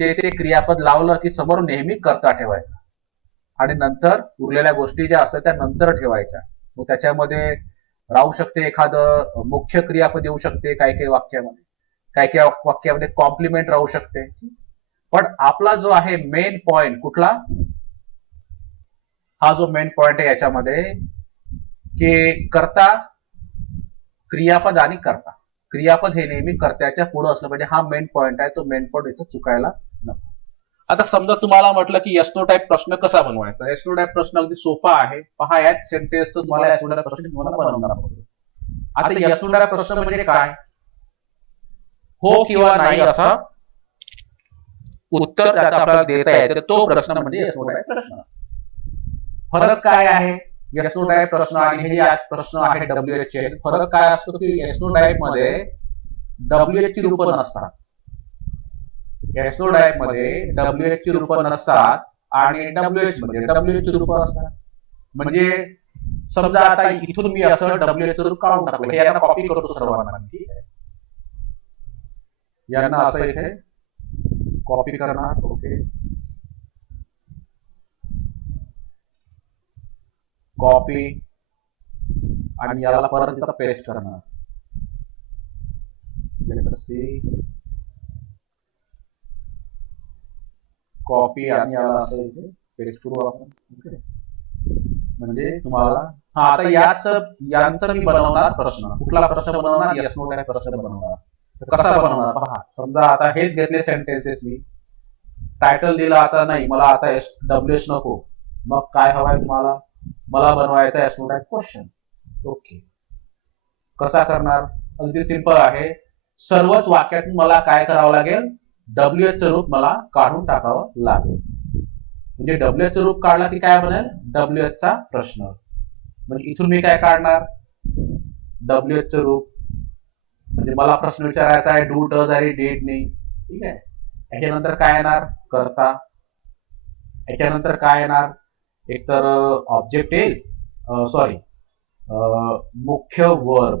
ते क्रियापद लावलं की समोर नेहमी करता ठेवायचा आणि नंतर उरलेल्या गोष्टी ज्या असतात त्या नंतर ठेवायच्या. मग त्याच्यामध्ये राहू शकते एखादं मुख्य क्रियापद येऊ शकते काही काही वाक्यामध्ये, काही काही वाक्यामध्ये कॉम्प्लिमेंट राहू शकते. पण आपला जो आहे मेन पॉइंट कुठला, हा जो मेन पॉइंट आहे याच्यामध्ये की कर्ता, क्रियापद आणि कर्ता. क्रियापद हे नेहमी कर्त्याच्या पुढे असलं पाहिजे. हा मेन पॉइंट आहे. तो मेन पॉइंट इथं चुकायला नको. आता समजा तुम्हाला म्हटलं की येस नो टाईप प्रश्न कसा बनवायचा. येस नो टाईप प्रश्न अगदी सोपा आहे. पहा, याच सेंटेन्स तुम्हाला येस नो टाईप प्रश्न तुम्हाला बनवणार आहोत. आता येस नो टाईप प्रश्न म्हणजे काय, हो किंवा नाही असा उत्तर त्याचा आपल्याला देता येते, तो प्रश्न म्हणजे येस नो टाईप प्रश्न. फरक काय आहे येस नो टाईप प्रश्न आणि हे जे प्रश्न आहे डब्ल्यूएच चे, फरक काय असतो की येस नो टाईप मध्ये डब्ल्यूएच ची रूपं नसतात. येस नो टाईप मध्ये डब्ल्यूएच ची रूपं नसतात आणि डब्ल्यूएच मध्ये डब्ल्यूएच ची रूपं असतात. म्हणजे समजा आता इथून मी असं डब्ल्यूएच रूप काढून टाकलं, हे यांना कॉपी करतो सर्वांना. ठीक आहे. यांना असं इथे कॉपी करणार. ओके. कॉपी आणि याला परत इथं पेस्ट करणार. कॉपी आणि याला असं इथे पेस्ट करू आपण. ओके. म्हणजे तुम्हाला हा आता यांचं मी बनवणार प्रश्न. कुठला प्रश्न बनवणार, येस नो टाईप प्रश्न बनवणार. कसा बनवणार पहा. समजा आता हेच घेतले सेंटेन्सेस, मी टायटल दिला. आता नाही, मला आता डब्ल्यूएच नको. मग काय हवाय तुम्हाला, मला बनवायचा yes no type question. Okay. कसा करणार, अगदी सिंपल आहे. सर्वच वाक्यातून मला काय करावं लागेल, डब्ल्यूएच रूप मला काढून टाकावं लागेल. म्हणजे डब्ल्यूएच रूप काढला की काय बनेल, डब्ल्यूएच चा प्रश्न. म्हणजे इथून मी काय काढणार, डब्ल्यूएच रूप. म्हणजे मला प्रश्न विचारायचा आहे डू डज आणि डीड नी. ठीक आहे. याच्यानंतर काय येणार, कर्ता. याच्यानंतर काय येणार, एकतर ऑब्जेक्ट येईल, सॉरी मुख्य वर्ब.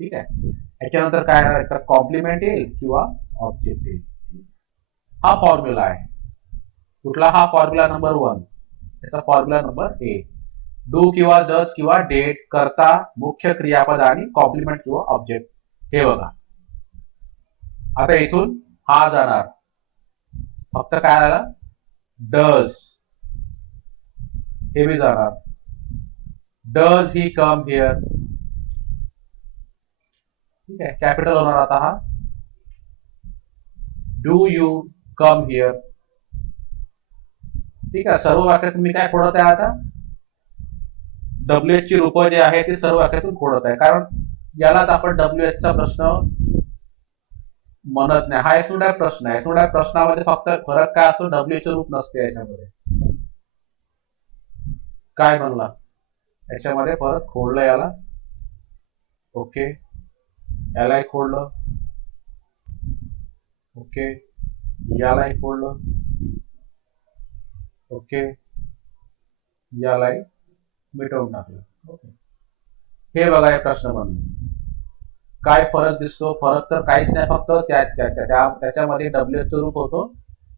ठीक आहे. याच्यानंतर काय येणार, एकतर कॉम्प्लिमेंट येईल किंवा ऑब्जेक्ट येईल. हा फॉर्म्युला आहे. कुठला, हा फॉर्म्युला नंबर 1. त्याचा फॉर्म्युला नंबर 1. डू किंवा डज किंवा डेट, कर्ता, मुख्य क्रियापद आणि कॉम्प्लिमेंट किंवा ऑब्जेक्ट. हे बघा. आता इथून हा जाणार, फक्त काय झालं, डज. हे बी जाणार, डज ही कम हिअर. ठीक आहे. कॅपिटल होणार आता हा. Do you come here. ठीक आहे. सर्व वाक्यातून मी काय खोडत आहे आता, डब्ल्यूएच ची रूपं जे आहे ते सर्व वाक्यातून खोडत आहे. कारण यालाच आपण डब्ल्यूएच चा प्रश्न म्हणत नाही. हा येस नो टाईप प्रश्न आहे. येस नो टाईप प्रश्नामध्ये फक्त फरक काय असतो, डब्ल्यूएच रूप नसते याच्यामध्ये. काय म्हणला, याच्यामध्ये परत खोडलं याला. ओके. यालाही खोडलं. ओके. यालाही खोडलं. ओके. यालाही मिटवून टाकलं. ओके. हे बघा, हे प्रश्न बनले. काय फरक दिसतो, फरक तर काहीच नाही. फक्त त्याच्यामध्ये डब्ल्यूएच रूप होतो,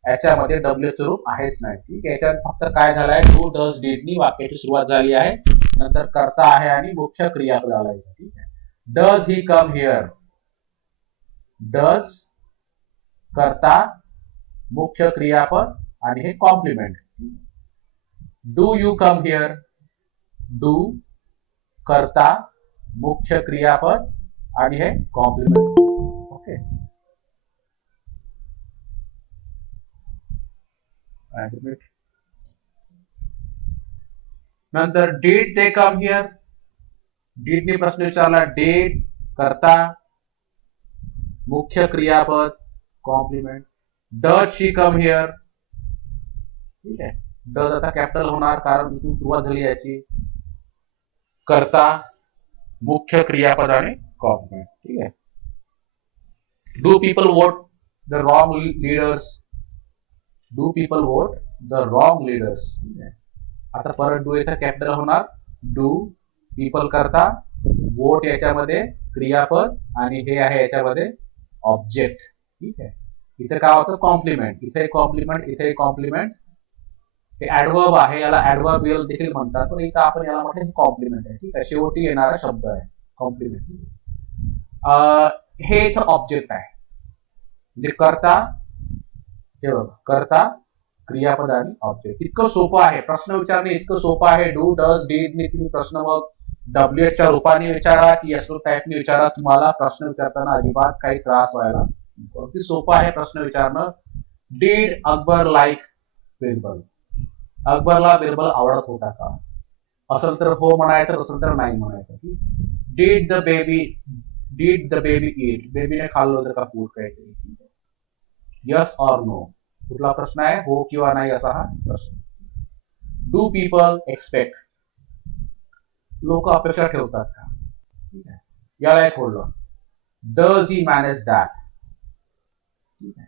याच्यामध्ये डब्ल्यूएच रूप आहेच नाही. ठीक आहे. याच्यात फक्त काय झालंय, डू डज डीडनी वाक्याची सुरुवात झाली आहे, नंतर कर्ता आहे आणि मुख्य क्रियापद आलाय. ठीक आहे. Does he come here, does कर्ता, मुख्य क्रियापद आणि हे complement. Do you come here, do कर्ता, मुख्य क्रियापद आणि हे कॉम्प्लिमेंट. ओके. नंतर डीड दे कम हिअर. डीडनी प्रश्न विचारला. डीड कर्ता, मुख्य क्रियापद, complement. Does she come here. ठीक आहे. डज आता कॅपिटल होणार कारण इथून सुरुवात झाली याची. कर्ता, मुख्य क्रियापद आणि कॉम्प्लिमेंट. ठीक आहे. Do people vote the wrong leaders. Do people vote the wrong leaders. ठीक आहे. आता परत डू इथं कॅपिटल होणार. डू, पीपल करता, वोट याच्यामध्ये क्रियापद आणि हे आहे याच्यामध्ये ऑब्जेक्ट. ठीक आहे. इथे काय होतं कॉम्प्लिमेंट. इथे कॉम्प्लिमेंट, इथे कॉम्प्लिमेंट. हे ऍडवर्ब आहे, याला ऍडवर्बियल देखील म्हणतात, पण इथं आपण याला म्हणतो कॉम्प्लिमेंट आहे. ठीक आहे. शेवटी येणारा शब्द आहे कॉम्प्लिमेंट. हे इथं ऑब्जेक्ट आहे म्हणजे करता, हे बघा करता, क्रियापद आणि ऑब्जेक्ट. इतकं सोपं आहे. प्रश्न विचारणे इतकं सोपं आहे. डू, डज, डीड ने तुम्ही प्रश्न मग WH च्या रूपाने विचारा की SO टाईपने विचारा, तुम्हाला प्रश्न विचारताना अजिबात काही त्रास व्हायला अगदी सोपं आहे प्रश्न विचारणं. Did Akbar like Birbal. अकबरला बिरबल आवडत होता का? असेल तर हो म्हणायचं, असेल तर नाही म्हणायचं. Did the baby eat. बेबीने खाल्लं होतं का फूड काहीतरी. Yes or no. कुठला प्रश्न आहे? हो किंवा नाही असा हा प्रश्न. Do people expect. लोक अपेक्षा ठेवतात का? ठीक आहे. याला एक खोडलं. Does he manage that. ठीक आहे.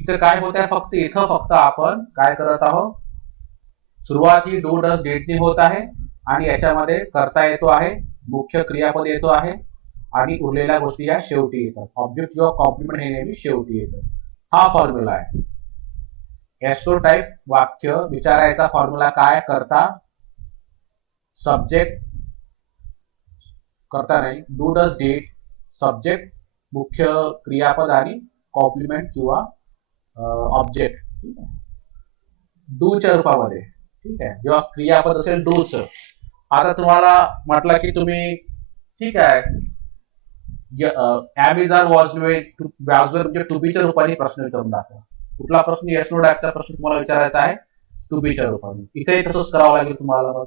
इथं काय होत आहे? फक्त आपण काय करत आहोत? सुरुवात ही डू डज डेटनी होत आहे आणि याच्यामध्ये करता येतो आहे, मुख्य क्रियापद येतो आहे आणि उरलेल्या गोष्टी या शेवटी येतात. ऑब्जेक्ट किंवा कॉम्प्लिमेंट हे नेहमी शेवटी येतं. हा फॉर्म्युला आहे. एस्ट्रो टाईप वाक्य विचारायचा फॉर्म्युला काय? करता, सब्जेक्ट, करता नाही, डू डज डीड, सब्जेक्ट, मुख्य क्रियापद आणि कॉम्प्लिमेंट किंवा ऑब्जेक्ट. डूच्या रूपामध्ये. ठीक आहे. जेव्हा क्रियापद असेल डूच. आता तुम्हाला म्हटलं की तुम्ही ठीक आहे ॲमेझॉन वाजवेअर म्हणजे टू बीच्या रूपाने प्रश्न विचारून दाखवा. कुठला प्रश्न? येस नो टाईपचा प्रश्न तुम्हाला विचारायचा आहे टू बीच्या रूपाने. इथे तसंच करावं लागेल तुम्हाला. मग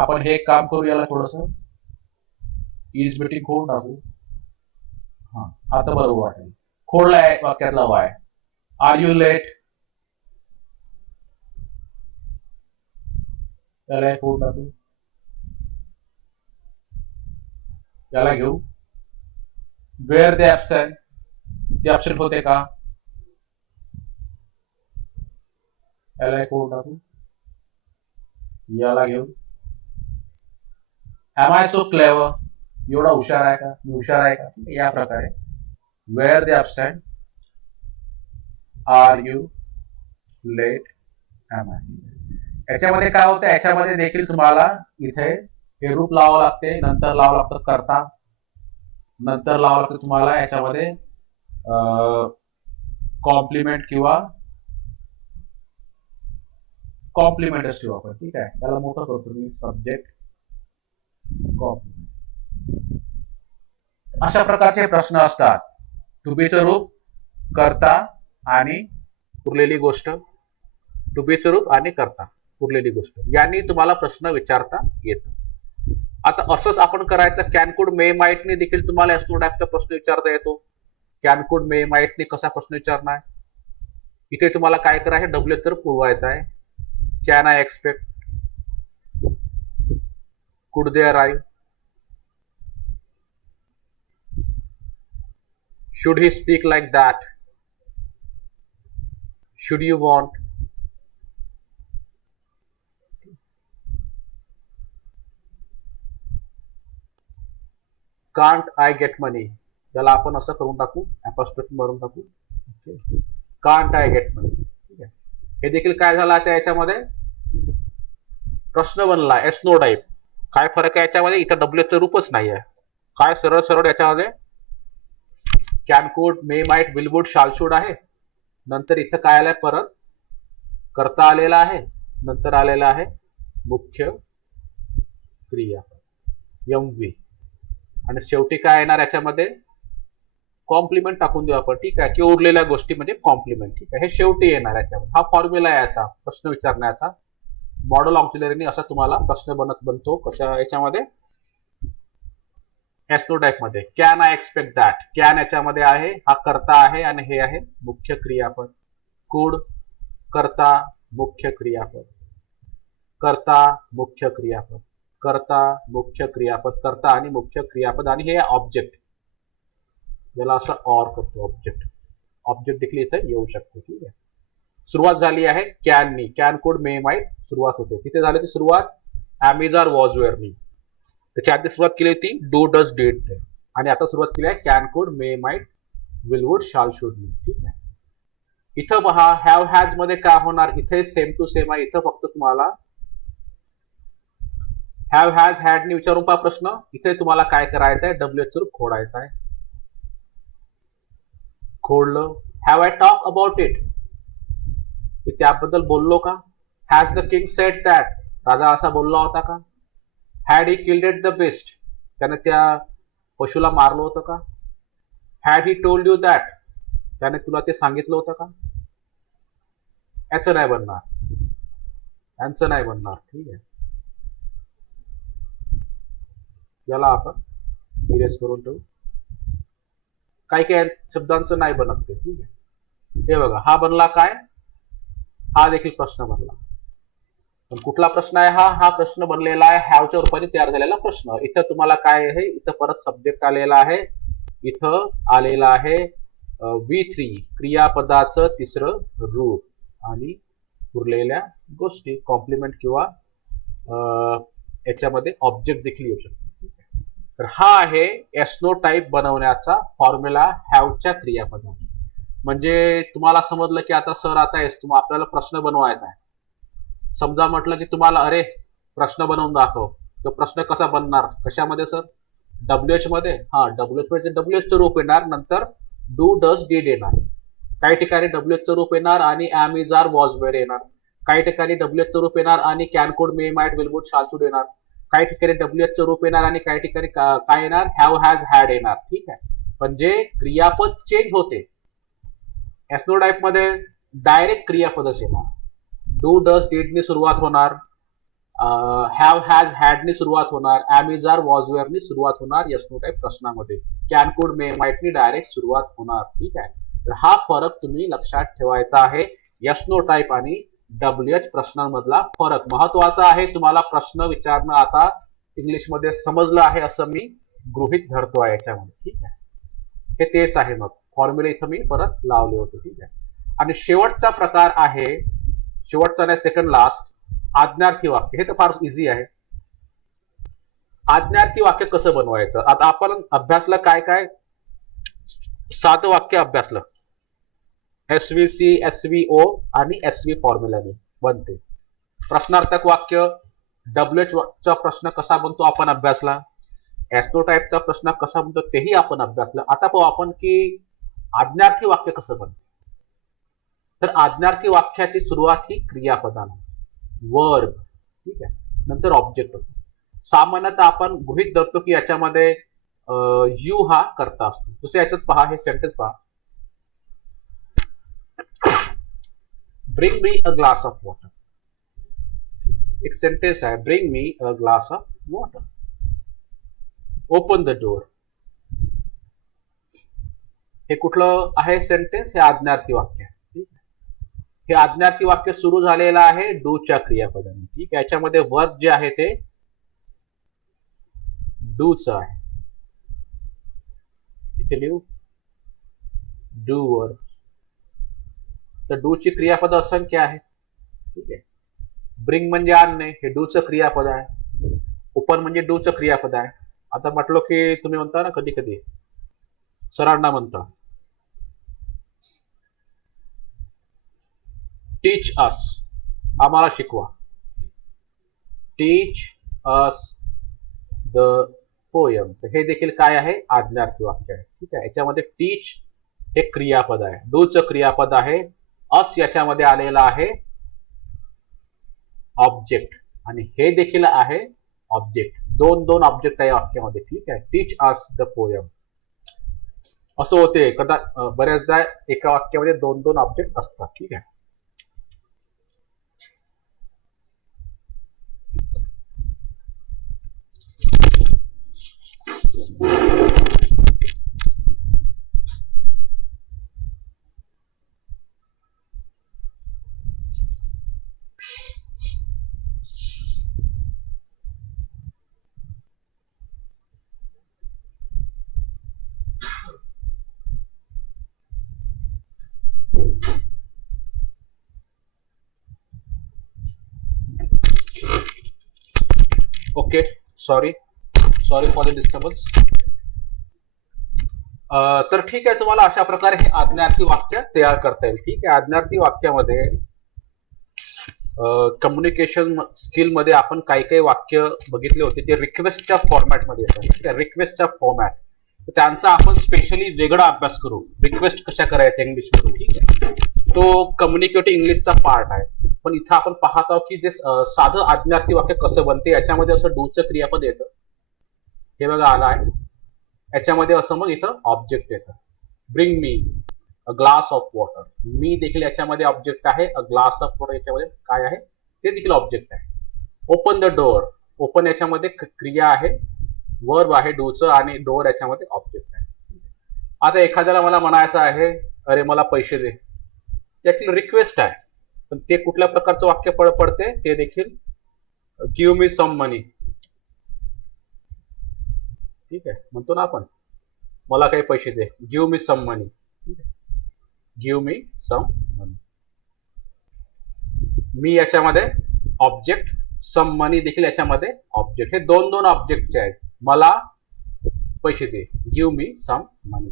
आपण हे काम करू, याला थोडस इज बिटिंग खोड टाकू. हा आता बरोबर वाटेल. खोडला आहे वाक्यातला वाय. Are you late. त्याला खोड टाकू. याला घेऊ. Were they absent. ते ऍबसेंट होते का? याला खोड टाकू. याला घेऊ. Am I so clever. एवढा हुशार आहे का? मी हुशार आहे का? या प्रकारे were they absent, are you late, am I. याच्यामध्ये काय होतं? याच्यामध्ये देखील तुम्हाला इथे हे रूप लावावं लागते, नंतर लावावं लागतं करता, नंतर लावावं लागतं तुम्हाला याच्यामध्ये कॉम्प्लिमेंट किंवा कॉम्प्लिमेंटच ठेवू आपण. ठीक आहे. त्याला मोठं करतो मी. Subject, complement. अशा प्रकारचे प्रश्न असतात. टू बीचं रूप, करता आणि उरलेली गोष्ट. टू बीचं रूप आणि करता, उरलेली गोष्ट. यांनी तुम्हाला प्रश्न विचारता येतो. आता असंच आपण करायचं. कॅन कुड मे माईटने देखील तुम्हाला एस्नो टाईपचा प्रश्न विचारता येतो. कॅन कुड मे माईटने कसा प्रश्न विचारणार? इथे तुम्हाला काय करायचं? डब्ल्यू तर पुरवायचा आहे. Can I expect, could they arrive, should he speak like that, should you want. can't I get money. त्याला आपण असं करून टाकू, apostrophe मारून टाकू. can't I get money. ठीक आहे. हे देखील काय झालं आता याच्यामध्ये? प्रश्न बनला. Yes no type. काय फरक आहे याच्यामध्ये? इथं डब्ल्यूचं रूपच नाही आहे. काय सरळ सरळ याच्यामध्ये कॅन कुड, may might, will would, shall should आहे. नंतर इथं काय आलंय? परत करता आलेला आहे, नंतर आलेला आहे मुख्य क्रिया MV आणि शेवटी काय येणार याच्यामध्ये? कॉम्प्लिमेंट टाकून देऊ आपण. ठीक आहे. किंवा उरलेल्या गोष्टी म्हणजे कॉम्प्लिमेंट. ठीक आहे. हे शेवटी येणार याच्यामध्ये. हा फॉर्म्युला आहे याचा प्रश्न विचारण्याचा. मॉडेल ऑक्झिलरीने असा तुम्हाला प्रश्न बनतो. कशा याच्यामध्ये? एसनो टाईप मध्ये can I expect that, can याच्यामध्ये आहे, हा कर्ता आहे आणि हे आहे मुख्य क्रियापद. कुड कर्ता मुख्य क्रियापद, कर्ता मुख्य क्रियापद, कर्ता मुख्य क्रियापद, कर्ता आणि मुख्य क्रियापद आणि हे ऑब्जेक्ट, याला असं ऑर करतो ऑब्जेक्ट. ऑब्जेक्ट देखील इथे येऊ शकतो. ठीक आहे. सुरुवात झाली आहे कॅननी, कॅन कोड मे माईट सुरुवात होते, तिथे झाली ती सुरुवात ॲमेझॉन वॉज वेअरनी. त्याच्या आधी सुरुवात केली होती डू डज डेट आणि आता सुरुवात केली आहे can could may might will would shall should मी. ठीक आहे. इथं पहा हॅव हॅज मध्ये काय होणार, इथे सेम टू सेम आहे. इथं फक्त तुम्हाला हॅव हॅज हॅड ने विचारून पहा प्रश्न. इथे तुम्हाला काय करायचं आहे, डब्ल्यूएच रूप खोडायचं आहे. खोडलं. Have I talk about it, मी त्याबद्दल बोललो का. Has the king said that, राजा असा बोलला होता का. Had he killed the beast, त्याने त्या पशुला मारलं होतं का. Had he told you that, त्याने तुला ते सांगितलं होतं का. याचं नाही बनणार, यांचं नाही बनणार. ठीक आहे. याला आपण इरेज करून ठेवू. काही काही शब्दांचं नाही बनत ते. ठीक आहे. हे बघा हा बनला काय, हा देखील प्रश्न बनला. पण कुठला प्रश्न आहे हा, हा प्रश्न बनलेला आहे हॅवच्या रूपाने तयार झालेला प्रश्न. इथं तुम्हाला काय आहे, इथं परत सब्जेक्ट आलेला आहे, इथं आलेला आहे V3 क्रियापदाचं तिसरं रूप आणि उरलेल्या गोष्टी कॉम्प्लिमेंट किंवा याच्यामध्ये ऑब्जेक्ट देखील येऊ शकतो. तर हा आहे एसनो टाईप बनवण्याचा फॉर्म्युला हॅवच्या क्रियापदाने. म्हणजे तुम्हाला समजलं की आता सर आता आपल्याला प्रश्न बनवायचा आहे. समजा म्हटलं की तुम्हाला अरे प्रश्न बनवून दाखव, तो प्रश्न कसा बनणार, कशामध्ये सर, डब्ल्यूएच मध्ये. हा डब्ल्यूएच मध्ये डब्ल्यूएचचं रूप येणार, नंतर डू डज डीड येणार. काही ठिकाणी डब्ल्यूएचचं रूप येणार आणि am is are was were येणार. काही ठिकाणी डब्ल्यूएचचं रूप येणार आणि can could may might will would shall should येणार. काही ठिकाणी डब्ल्यूएचचं रूप येणार आणि काही ठिकाणी काय येणार, हॅव हॅज हॅड येणार. ठीक आहे. म्हणजे क्रियापद चेंज होते. एसनो टाईप मध्ये डायरेक्ट क्रियापदच येणार. डू डज डीडनी सुरुवात होणार, हॅव हॅज हॅडनी सुरुवात होणार, ॲम इज आर वॉज वेअरनी सुरुवात होणार एसनो टाईप प्रश्नामध्ये. कॅन कुड मे माईटनी डायरेक्ट सुरुवात होणार. ठीक आहे. तर हा फरक तुम्ही लक्षात ठेवायचा आहे, एसनो टाईप आणि डब्ल्यूएच प्रश्नांमधला फरक महत्वाचा आहे. तुम्हाला प्रश्न विचारणं आता इंग्लिशमध्ये समजलं आहे असं मी गृहीत धरतो आहे याच्यामध्ये. ठीक आहे. हे तेच आहे. मग फॉर्म्युला इथं मी परत लावले होते. ठीक आहे. आणि शेवटचा प्रकार आहे, शेवटचा नाही सेकंड लास्ट, आज्ञार्थी वाक्य. हे तर फार इझी आहे. आज्ञार्थी वाक्य कसं बनवायचं, आता आपण अभ्यासलं काय काय, साधं वाक्य अभ्यासलं. एसव्हीसी एसव्हीओ आणि एसव्ही फॉर्म्युलाने बनते. प्रश्नार्थक वाक्य, डब्ल्यूएच चा प्रश्न कसा बनतो आपण अभ्यासला. एसनो टाईपचा प्रश्न कसा बनतो तेही आपण अभ्यासलं. आता पाहू आपण की आज्ञार्थी वाक्य कसं बनतं. तर आज्ञार्थी वाक्याची सुरुवात ही क्रियापदाने, वर्ब. ठीक आहे. नंतर ऑब्जेक्ट होतो. सामान्यतः आपण गृहीत धरतो की याच्यामध्ये यू हा करता असतो. दुसऱ्या याच्यात पहा, हे सेंटेन्स पहा, bring me a glass of water. एक सेंटेन्स आहे, bring me a glass of water. Open the door. हे कुठलं आहे सेंटेन्स, हे आज्ञार्थी वाक्य आहे. हे आज्ञार्थी वाक्य सुरू झालेलं आहे डूच्या क्रियापदाने. ठीक आहे. याच्यामध्ये वर्ब जे आहे ते डूच आहे. इथे लिहू डू वर्ब. तर डूची क्रियापद असंख्य आहे. ठीक आहे. ब्रिंग म्हणजे आणणे, हे डूचं क्रियापद आहे. ओपन म्हणजे डूचं क्रियापद आहे. आता म्हटलं की तुम्ही म्हणता ना कधी कधी सरांना म्हणता टीच अस, आम्हाला शिकवा. Teach us the poem. हे देखील काय आहे, आज्ञार्थी वाक्य आहे. ठीक आहे. याच्यामध्ये टीच हे क्रियापद आहे, डूचं क्रियापद आहे. अस याच्यामध्ये आलेला आहे ऑब्जेक्ट आणि हे देखील आहे ऑब्जेक्ट. दोन दोन ऑब्जेक्ट आहे वाक्यामध्ये. ठीक आहे. Teach us the poem. असं होते बऱ्याचदा एका वाक्यामध्ये दोन दोन ऑब्जेक्ट असतात. ठीक आहे. Okay, sorry sorry for the disturbance. तर ठीक आहे, तुम्हाला अशा प्रकारे हे आज्ञार्थी वाक्य तयार करता येईल. ठीक आहे, आज्ञार्थी वाक्यामध्ये कम्युनिकेशन स्किल मध्ये आपण काही काही वाक्य बघितले होते जे रिक्वेस्टच्या फॉर्मॅटमध्ये येतात. रिक्वेस्टच्या फॉर्मॅट त्यांचा आपण स्पेशली वेगळा अभ्यास करू. रिक्वेस्ट कशा करायच्या इंग्लिशमध्ये. ठीक आहे, तो कम्युनिकेटिव्ह इंग्लिशचा पार्ट आहे. पण इथं आपण पाहत आहोत की जे साधं आज्ञार्थी वाक्य कसं बनते, याच्यामध्ये असं डूचं क्रियापद येतं. हे बघा आलं आहे. याच्यामध्ये असं मग इथं ऑब्जेक्ट येतं. Bring me a glass of water. मी देखील याच्यामध्ये ऑब्जेक्ट आहे. अ ग्लास ऑफ वॉटर याच्यामध्ये काय आहे ते देखील ऑब्जेक्ट आहे. Open the door. ओपन याच्यामध्ये क्रिया आहे, वर्ब आहे डूचं, आणि डोअर याच्यामध्ये ऑब्जेक्ट आहे. आता एखाद्याला मला म्हणायचं आहे, अरे मला पैसे दे, त्याची रिक्वेस्ट आहे. पण ते कुठल्या प्रकारचं वाक्य पडते ते देखील गिव्ह मी सम मनी. ठीक आहे, म्हणतो ना आपण मला काही पैसे दे, give me some money. Give me some money. मी याच्यामध्ये ऑब्जेक्ट, सम मनी देखील याच्यामध्ये ऑब्जेक्ट. हे दोन दोन ऑब्जेक्टचे आहेत. मला पैसे दे, गिव्ह मी सम मनी.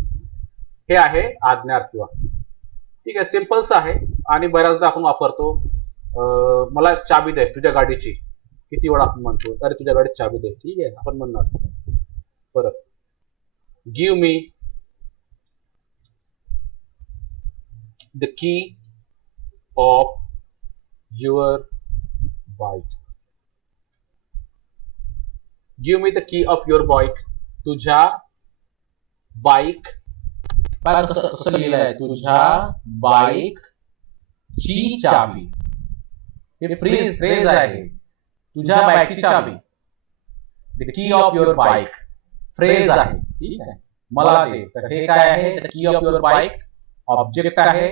हे आहे आज्ञार्थी वाक्य. ठीक आहे, सिंपल्स आहे आणि बऱ्याचदा आपण वापरतो. मला चाबी दे तुझ्या गाडीची. किती वेळा आपण म्हणतो, अरे तुझ्या गाडीची चाबी दे. ठीक आहे, आपण म्हणणार परत give me the key of your bike. Give me the key of your bike. तुझ्या बाईक, कसं लिहिलं आहे, तुझ्या बाईक ची चाबी. हे फ्रेज आहे, तुझ्या बाईकची चाबी. The key of your bike phrase आहे. ठीक आहे, मला दे. तर हे काय आहे, the key of your bike object आहे.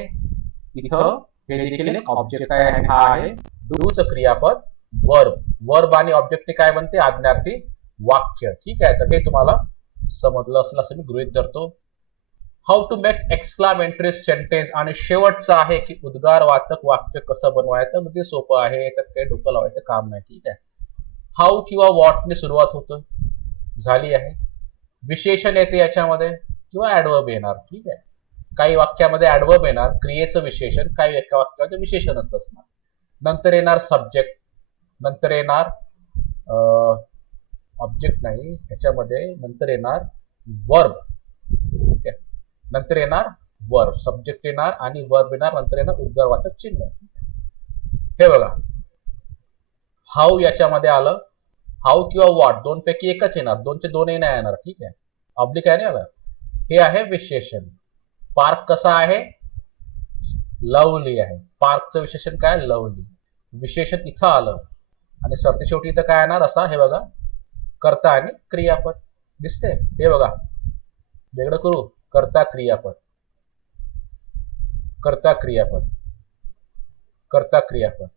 इथं हे देखील एक ऑब्जेक्ट आहे आणि हा आहे डूचं क्रियापद वर्ब. वर्ब आणि ऑब्जेक्ट काय बनते, आज्ञार्थी वाक्य. ठीक आहे, तर हे तुम्हाला समजलं असेल असं मी गृहीत धरतो. How to make exclamatory sentence. आणि शेवटचं आहे की उद्गारवाचक वाक्य कसं बनवायचं. अगदी सोपं आहे, याच्यात काही डोकं लावायचं काम नाही. ठीक आहे, हाऊ किंवा व्हॉटने सुरुवात होतं, झाली आहे. विशेषण येते याच्यामध्ये किंवा ऍडवर्ब येणार. ठीक आहे, काही वाक्यामध्ये ऍडवर्ब येणार, क्रियेचं विशेषण. काही एका वाक्यामध्ये विशेषणच असणार. नंतर येणार सब्जेक्ट. नंतर येणार ऑब्जेक्ट नाही ह्याच्यामध्ये, नंतर येणार वर्ब. ठीक आहे, नंतर येणार वर्ब, सब्जेक्ट येणार आणि वर्ब येणार. नंतर येणार उद्गारवाचक चिन्ह. हे बघा, हाऊ याच्यामध्ये आलं. हाऊ किंवा व्हॉट दोन पैकी एकच येणार, दोनचे दोनही नाही येणार. ठीक आहे, ऑब्लिक आहे आलं. हे आहे विशेषण. पार्क कसा आहे, लवली आहे. पार्कचं विशेषण काय, लवली. विशेषण इथं आलं आणि सरते शेवटी इथं काय येणार असा. हे बघा, कर्ता आणि क्रियापद दिसते. हे बघा, वेगळं करू, कर्ता क्रियापद, कर्ता क्रियापद, कर्ता क्रियापद.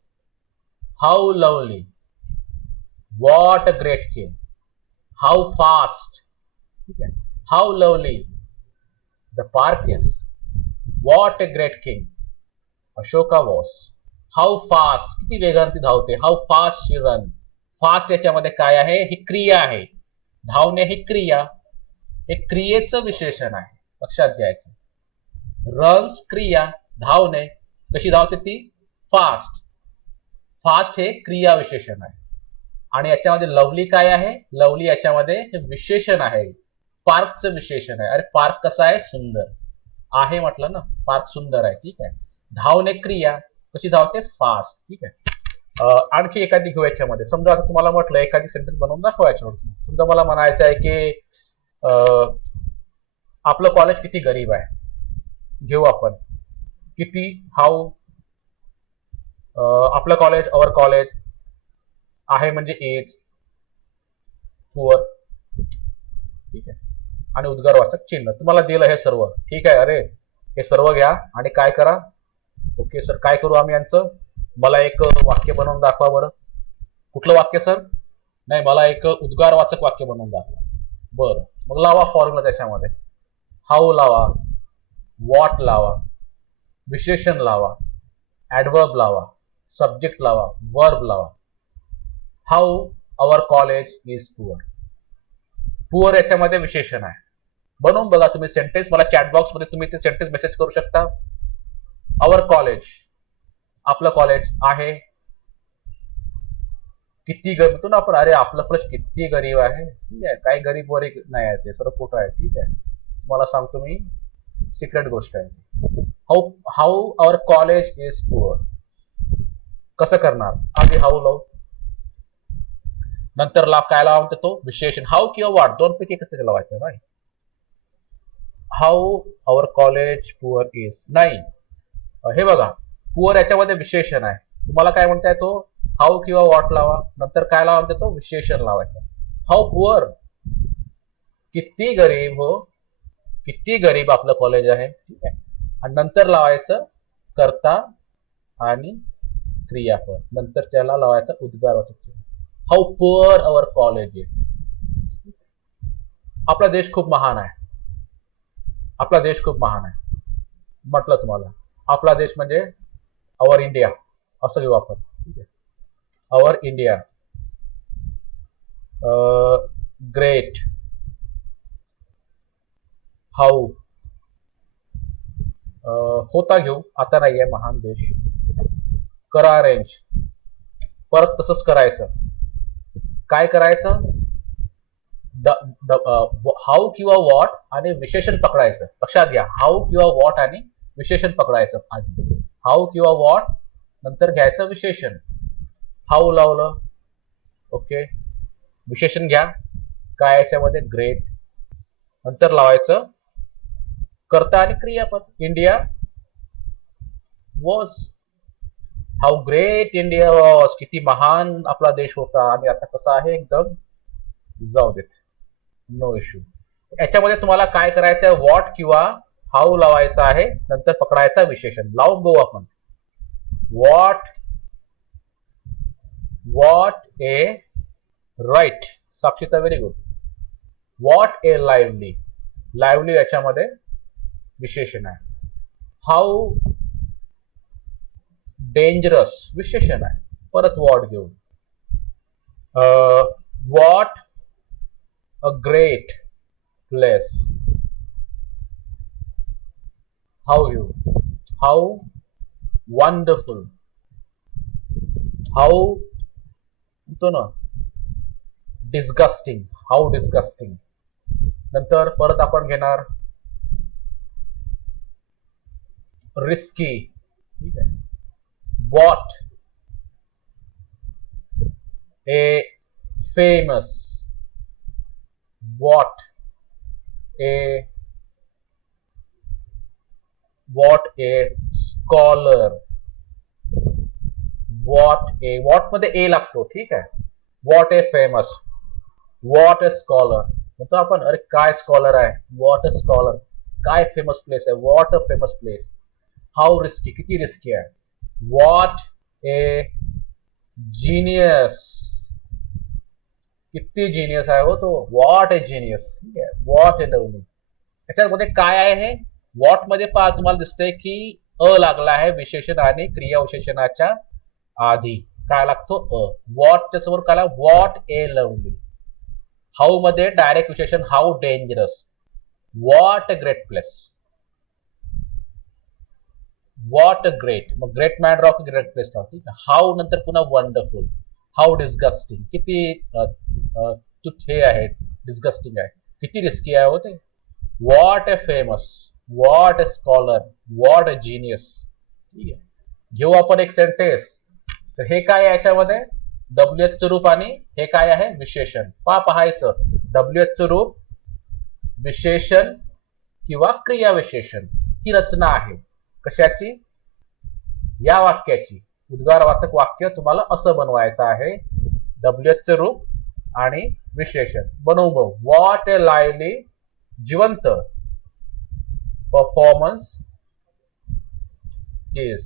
How lovely, what a great king, how fast. ठीक आहे, how lovely the park is, what a great king Ashoka was. How fast, किती वेगाने ती धावते. How fast she run. Fast याच्यामध्ये काय आहे, ही क्रिया आहे. धावणे ही क्रिया, हे क्रियेचं विशेषण आहे, लक्षात घ्यायचं. रन्स क्रिया, धावणे. कशी धावते ती, फास्ट. फास्ट हे क्रिया विशेषण आहे. आणि याच्यामध्ये लवली काय आहे, लवली याच्यामध्ये हे विशेषण आहे, पार्कचं विशेषण आहे. अरे पार्क कसा आहे, सुंदर आहे म्हटलं ना, पार्क सुंदर आहे. ठीक आहे, धावणे क्रिया, कशी धावते, फास्ट. ठीक आहे, आणखी एखादी घेऊ याच्यामध्ये. समजा आता तुम्हाला म्हटलं एखादी सेंटेन्स बनवून दाखवायची होती. समजा मला म्हणायचं आहे की आपलं कॉलेज किती गरीब आहे. घेऊ आपण किती, हाऊ. आपलं कॉलेज, अवर कॉलेज आहे म्हणजे इज, पुअर. ठीक आहे, आणि उद्गारवाचक चिन्ह. तुम्हाला दिलं हे सर्व. ठीक आहे, अरे हे सर्व घ्या आणि काय करा. ओके सर, काय करू आम्ही यांचं, मला एक वाक्य बनवून दाखवा बरं. कुठलं वाक्य सर, नाही मला एक उद्गारवाचक वाक्य बनवून दाखवा. बरं, मग लावा फॉर्म्युला त्याच्यामध्ये. हाऊ लावा, व्हॉट लावा, विशेषण लावा, ऍडवर्ब लावा, सब्जेक्ट लावा, वर्ब लावा. How our college is poor. Poor याच्यामध्ये विशेषण आहे. बनवून बघा तुम्ही सेंटेन्स, मला चॅट बॉक्स मध्ये तुम्ही ते सेंटेन्स मेसेज करू शकता. अवर कॉलेज, आपलं कॉलेज आहे. किती गरीब ना आपण, अरे आपलं कॉलेज किती गरीब आहे. ठीक आहे, काही गरीब वरीब नाही आहे, ते सर्व खोटं आहे. ठीक आहे, तुम्हाला सांगतो मी, सिक्रेट गोष्ट आहे. How how our college is poor. कसं करणार, आधी हाऊ लावू, नंतर काय लावतो तो विशेषण. हाऊ किंवा वाट, दोन पैकी कसं लावायचं नाही. How our college poor is नाही. हे बघा, पुअर याच्यामध्ये विशेषण आहे. तुम्हाला काय म्हणताय तो, हाऊ किंवा वॉट लावा, नंतर काय लावा तो विशेषण लावायचं. हाऊ पुअर, किती गरीब हो, किती गरीब आपलं कॉलेज आहे. ठीक आहे, आणि नंतर लावायचं कर्ता आणि क्रियापद, नंतर त्याला लावायचा उद्गारवाचक. How poor our college is. आपला देश खूप महान आहे, आपला देश खूप महान आहे म्हटलं तुम्हाला. आपला देश म्हणजे अवर इंडिया असं घेऊ आपण. Our India great. हाऊ होता घेऊ, आता नाहीये महान देश. करा अरेंज, परत तसंच करायचं. काय करायचं, हाऊ किंवा वॉट आणि विशेषण पकडायचं. लक्षात घ्या, हाऊ किंवा वॉट आणि विशेषण पकडायचं आधी. हाऊ किंवा वॉट, नंतर घ्यायचं विशेषण. हाऊ लावलं, ओके, विशेषण घ्या काय याच्यामध्ये, ग्रेट, नंतर लावायचं कर्ता आणि क्रियापद. India was, how great India was, किती महान आपला देश होता. आणि आता कसा आहे, एकदम जाऊ देत, नो इश्यू. याच्यामध्ये तुम्हाला काय करायचं, वॉट किंवा हाऊ लावायचं आहे, नंतर पकडायचा विशेषण. लावून बघू आपण. What a right, Sakshita very good. What a lively, lively याच्यामध्ये विशेषण आहे. हाऊ डेंजरस विशेषण आहे, परत वॉट घेऊन. What a great place. How wonderful. How म्हणतो ना डिस्गस्टिंग, हाऊ डिस्गस्टिंग. नंतर परत आपण घेणार रिस्की. ठीक आहे, what a famous. What a scholar. What मध्ये ए लागतो. ठीक आहे, what a famous, what a scholar. म्हणतो आपण, अरे काय स्कॉलर आहे, वॉट अ स्कॉलर. काय फेमस प्लेस आहे, what a famous place. How risky, किती रिस्की आहे. वॉट ए जीनियस, किती जीनियस आहे हो तो, वॉट ए जीनियस. ठीक आहे, वॉट ए लवली. त्याच्यामध्ये काय आहे, हे वॉट मध्ये पहा तुम्हाला दिसतंय की अ लागला आहे विशेषण आणि क्रिया विशेषणाच्या आधी काय लागतो, अ. वॉटच्या समोर काय, वॉट ए लवली. हाऊ मध्ये डायरेक्ट विशेषण, how dangerous. What a great place, what a great, मग great man rock great place राव. ठीक आहे, हाऊ नंतर पुन्हा वंडरफुल. हाऊ डिस्गस्टिंग, किती हे आहे, डिस्गस्टिंग आहे, किती रिस्की आहे हो ते. What a famous, what a scholar, what a genius. ठीक आहे, घेऊ आपण एक सेंटेन्स. तर हे काय याच्यामध्ये, डब्ल्यूएच चं रूप आणि हे काय आहे विशेषण. पाहायचं, डब्ल्यूएच चं रूप विशेषण किंवा क्रिया विशेषण ही रचना आहे. कशाची, या वाक्याची. उद्गारवाचक वाक्य तुम्हाला असं बनवायचं आहे, डब्ल्यूएच चं रूप आणि विशेषण. बनवू बघू. वॉट ए लाईव्हली, जिवंत, परफॉर्मन्स इज.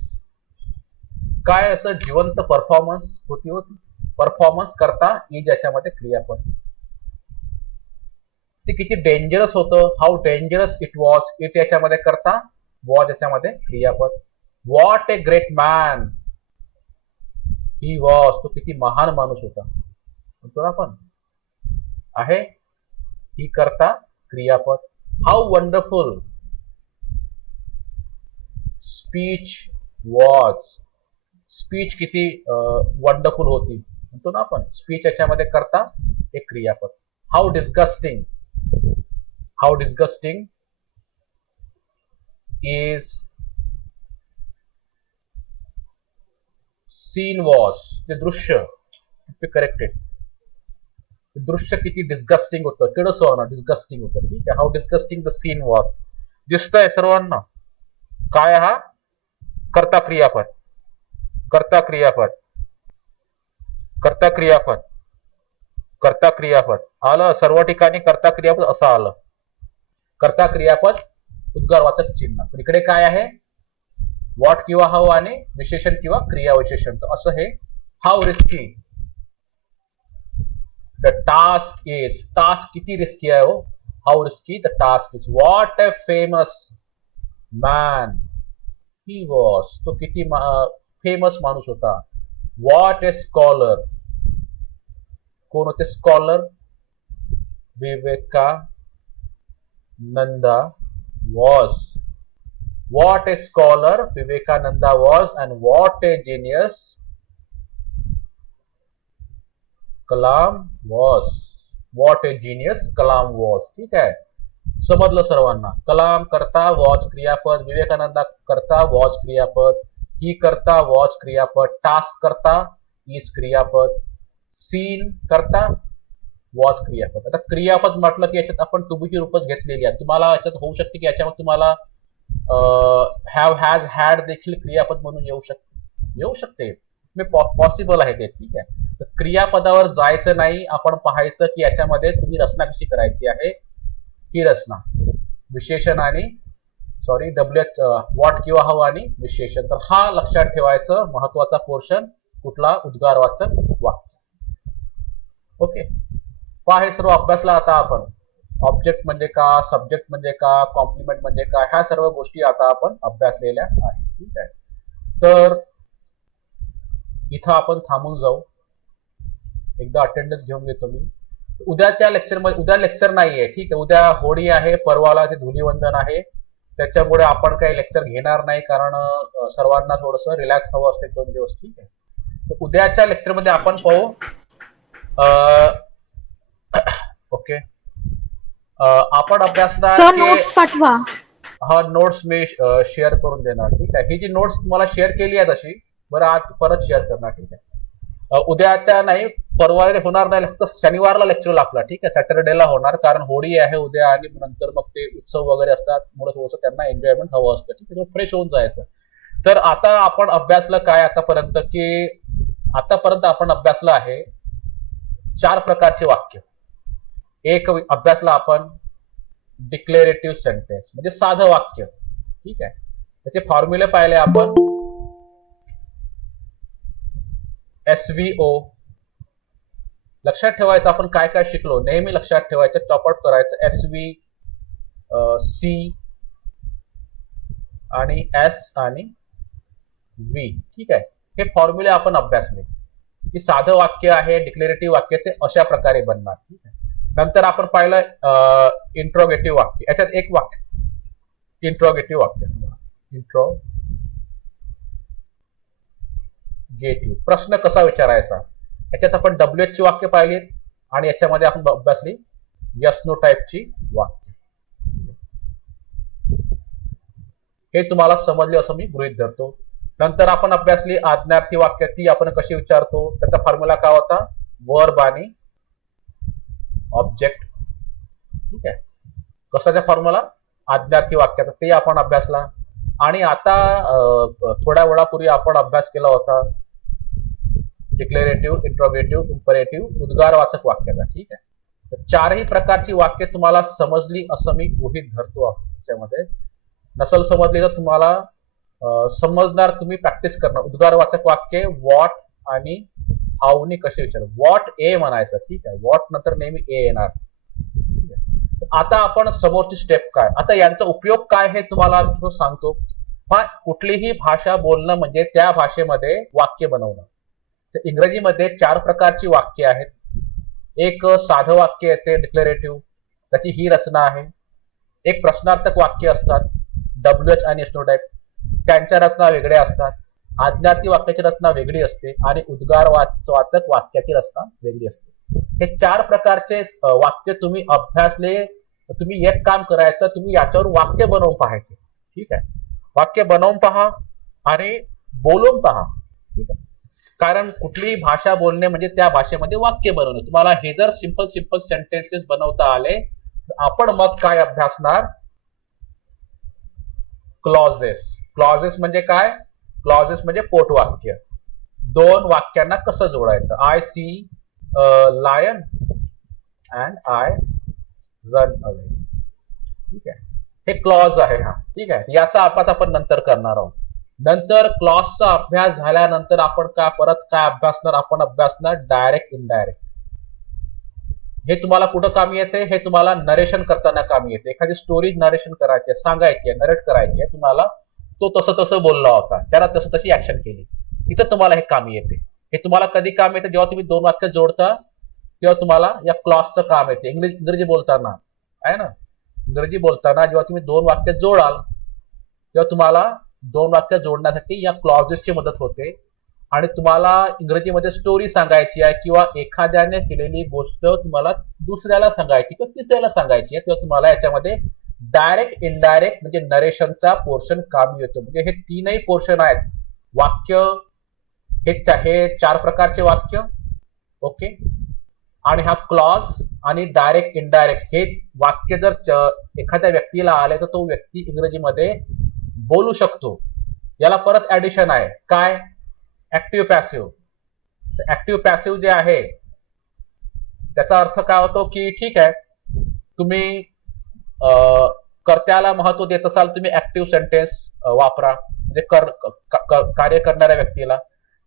काय असं जिवंत परफॉर्मन्स होती. परफॉर्मन्स करता इज याच्यामध्ये क्रियापद. ते किती डेंजरस होतं, how dangerous it was. It याच्यामध्ये करता, वॉज याच्यामध्ये क्रियापद. What a great man he was, तो किती महान माणूस होता. म्हणतो ना आपण, आहे ही करता क्रियापद. How wonderful speech was. Speech किती वंडरफुल होती म्हणतो ना आपण. स्पीच याच्यामध्ये करता एक क्रियापद. How disgusting. How disgusting is seen was. ते दृश्य करेक्टेड. दृश्य किती डिस्गस्टिंग होतं, किडसं डिस्गस्टिंग होतं. ठीक आहे. How disgusting the scene was. दिसतंय सर्वांना काय हा कर्ता क्रियापद. कर्ता क्रियापद. कर्ता क्रियापद. कर्ता क्रियापद आलं सर्व ठिकाणी. कर्ता क्रियापद असं आलं. कर्ता क्रियापद उद्गारवाचक चिन्ह. पण इकडे काय आहे, व्हॉट किंवा हाऊ आणि विशेषण किंवा क्रिया विशेषण. तर असं हे how risky the task is. Task किती रिस्की आहे हो. How risky the task is. What a famous man he was. तो किती फेमस माणूस होता. What a scholar. कोण होते scholar. Vivekananda was. What a scholar Vivekananda was and what A genius Kalam was. What A genius Kalam was. ठीक आहे. समजलं सर्वांना. कलाम करता वॉज क्रियापद. विवेकानंदा करता वॉज क्रियापद. ही करता वॉज क्रियापद. टास्क करता इज क्रियापद. सीन करता वॉज क्रियापद. आता क्रियापद म्हटलं की याच्यात आपण टू रूपच घेतलेली आहे. तुम्हाला याच्यात होऊ शकते की याच्यामध्ये तुम्हाला हॅव हॅज हॅड देखील क्रियापद म्हणून येऊ शकते. पॉसिबल आहे ते. ठीक आहे. तर क्रियापदावर जायचं नाही. आपण पाहायचं की याच्यामध्ये तुम्ही रचना कशी करायची आहे. ही रचना विशेषण आणि डब्ल्यूएच व्हॉट किंवा हाऊ आणि विशेषण. तर हा लक्षात ठेवायचं महत्वाचा पोर्शन. कुठला उद्गारवाचक वाक्य. ओके. पहा हे सर्व अभ्यासला आता आपण. ऑब्जेक्ट म्हणजे का, सब्जेक्ट म्हणजे का, कॉम्प्लिमेंट म्हणजे का, ह्या सर्व गोष्टी आता आपण अभ्यासलेल्या आहेत. ठीक आहे. तर इथं आपण थांबून जाऊ. एकदा अटेंडन्स घेऊन घेतो मी. उद्याच्या लेक्चरमध्ये, उद्या लेक्चर नाहीये. ठीक आहे. उद्या होळी आहे, परवाला ते धुलीवंदन आहे. त्याच्यामुळे आपण काही लेक्चर घेणार नाही, कारण सर्वांना थोडस रिलॅक्स हवं असते 2 दिवस. ठीक आहे. तर उद्याच्या लेक्चरमध्ये आपण पाहू. ओके. आपण अभ्यासला नोट्स पाठवा. हा नोट्स मी शेअर करून देणार. ठीक आहे. ही जी नोट्स तुम्हाला शेअर केली आहे तशी, बरं आज परत शेअर करणार. ठीक आहे. उद्याच्या नाही, परवा होणार नाही, फक्त शनिवारला लेक्चर आपला. ठीक आहे. सॅटरडेला होणार, कारण होळी आहे उद्या आणि नंतर मग ते उत्सव वगैरे असतात. मुळे थोडंसं त्यांना एन्जॉयमेंट हवं असतं. ठीक आहे. फ्रेश होऊन जायचं. तर आता आपण अभ्यासलं काय आतापर्यंत, की आतापर्यंत आपण अभ्यासलं आहे 4 प्रकारचे वाक्य. एक अभ्यासला आपण डिक्लेरेटिव्ह सेंटेन्स, म्हणजे साधं वाक्य. ठीक आहे. त्याचे फॉर्म्युले पाहिले आपण. SVO लक्षात ठेवायचं. आपण काय काय शिकलो नेहमी लक्षात ठेवायचं, टॉपआउट करायचं. SV, C आणि S आणि V. ठीक आहे. हे फॉर्म्युले आपण अभ्यासले की साधं वाक्य आहे, डिक्लेरेटिव्ह वाक्य ते अशा प्रकारे बनणार. ठीक आहे. नंतर आपण पाहिलं इंट्रोगेटिव्ह वाक्य. याच्यात एक वाक्य इंट्रोगेटिव्ह वाक्य. इंट्रोगेटिव्ह प्रश्न कसा विचारायचा. याच्यात आपण WH ची वाक्य पाहिली आणि याच्यामध्ये आपण अभ्यासली यस नो टाईपची वाक्य. हे तुम्हाला समजले असं मी गृहीत धरतो. नंतर आपण अभ्यासली आज्ञार्थी वाक्य. ती आपण कशी विचारतो, त्याचा फॉर्म्युला काय होता, वर्ब आणि ऑब्जेक्ट. ठीक आहे. कशाचा फॉर्म्युला, आज्ञार्थी वाक्याचा, ते आपण अभ्यासला. आणि आता थोड्या वेळापूर्वी आपण अभ्यास केला होता डिक्लेरेटिव्ह, इंट्रोगेटिव्ह, इम्परेटिव्ह, उद्गारवाचक वाक्याचा. ठीक आहे. तर 4ही प्रकारची वाक्य तुम्हाला समजली असं मी गृहीत धरतो. त्याच्यामध्ये नसल समजली तर तुम्हाला समजणार, तुम्ही प्रॅक्टिस करणार. उद्गारवाचक वाक्य व्हॉट आणि हाऊनी कसे विचार. व्हॉट ए म्हणायचं. ठीक आहे. व्हॉट नंतर नेहमी ए येणार. ठीक आहे. आता आपण समोरची स्टेप काय, आता यांचा उपयोग काय हे तुम्हाला सांगतो. कुठलीही भाषा बोलणं म्हणजे त्या भाषेमध्ये वाक्य बनवणं. तर इंग्रजीमध्ये 4 प्रकारची वाक्य आहेत. एक साधं वाक्य येते डिक्लेरेटिव्ह, त्याची ही रचना आहे. एक प्रश्नार्थक वाक्य असतात, WH आणि SNO टाईप, त्यांच्या रचना वेगळ्या असतात. आज्ञार्थी वाक्याची रचना वेगळी असते आणि उद्गार वाचक वाक्याची रचना वेगळी असते. हे 4 प्रकारचे वाक्य तुम्ही अभ्यासले. तुम्ही एक काम करायचं, तुम्ही याच्यावर वाक्य बनवून पाहायचे. ठीक आहे, वाक्य बनवून पहा आणि बोलून पहा. ठीक आहे, कारण कुठलीही भाषा बोलणे म्हणजे त्या भाषेमध्ये वाक्य बनवणे. तुम्हाला हे जर सिंपल सिंपल सेंटेन्सेस बनवता आले, आपण मग काय अभ्यासणार? क्लॉजेस. क्लॉजेस म्हणजे काय? क्लॉजेस म्हणजे पोटवाक्य. 2 वाक्यांना कसं जोडायचं? I see lion and I run away. ठीक आहे, हे क्लॉज आहे हा. ठीक आहे, याचा अभ्यास आपण नंतर करणार आहोत. नंतर क्लॉजचा अभ्यास झाल्यानंतर आपण परत काय अभ्यासणार? आपण अभ्यासणार डायरेक्ट इनडायरेक्ट. हे तुम्हाला कुठं कामी येते? हे तुम्हाला नरेशन करताना कामी येते. एखादी स्टोरी नरेशन करायची आहे, सांगायची आहे, नरेट करायची आहे तुम्हाला. तो तसं तसं बोलला होता, त्याला तसं तशी ऍक्शन केली, इथं तुम्हाला हे कामी येते. हे तुम्हाला कधी काम येते? जेव्हा तुम्ही 2 वाक्य जोडता तेव्हा तुम्हाला या क्लॉजचं काम येते. इंग्रजी बोलताना आहे ना, इंग्रजी बोलताना जेव्हा तुम्ही 2 वाक्य जोडाल तेव्हा तुम्हाला 2 वाक्य जोडण्यासाठी या क्लॉजेसची मदत होते. आणि तुम्हाला इंग्रजीमध्ये स्टोरी सांगायची आहे किंवा एखाद्याने केलेली गोष्ट तुम्हाला दुसऱ्याला सांगायची किंवा तिसऱ्याला सांगायची आहे, तेव्हा तुम्हाला याच्यामध्ये डायरेक्ट इनडायरेक्ट म्हणजे नरेशनचा पोर्शन कामी येतो. म्हणजे हे 3ही पोर्शन आहेत. वाक्य हे 4 प्रकारचे वाक्य. ओके, आणि हा क्लॉज आणि डायरेक्ट इनडायरेक्ट हे वाक्य जर एखाद्या व्यक्तीला आले तर तो व्यक्ती इंग्रजीमध्ये बोलू शकतो. याला परत ऍडिशन आहे. काय? Active passive. ऍक्टिव्ह पॅसिव्ह जे आहे त्याचा अर्थ काय होतो की ठीक आहे, तुम्ही कर्त्याला महत्व देत असाल, तुम्ही ऍक्टिव्ह सेंटेन्स वापरा म्हणजे कार्य करणाऱ्या व्यक्तीला.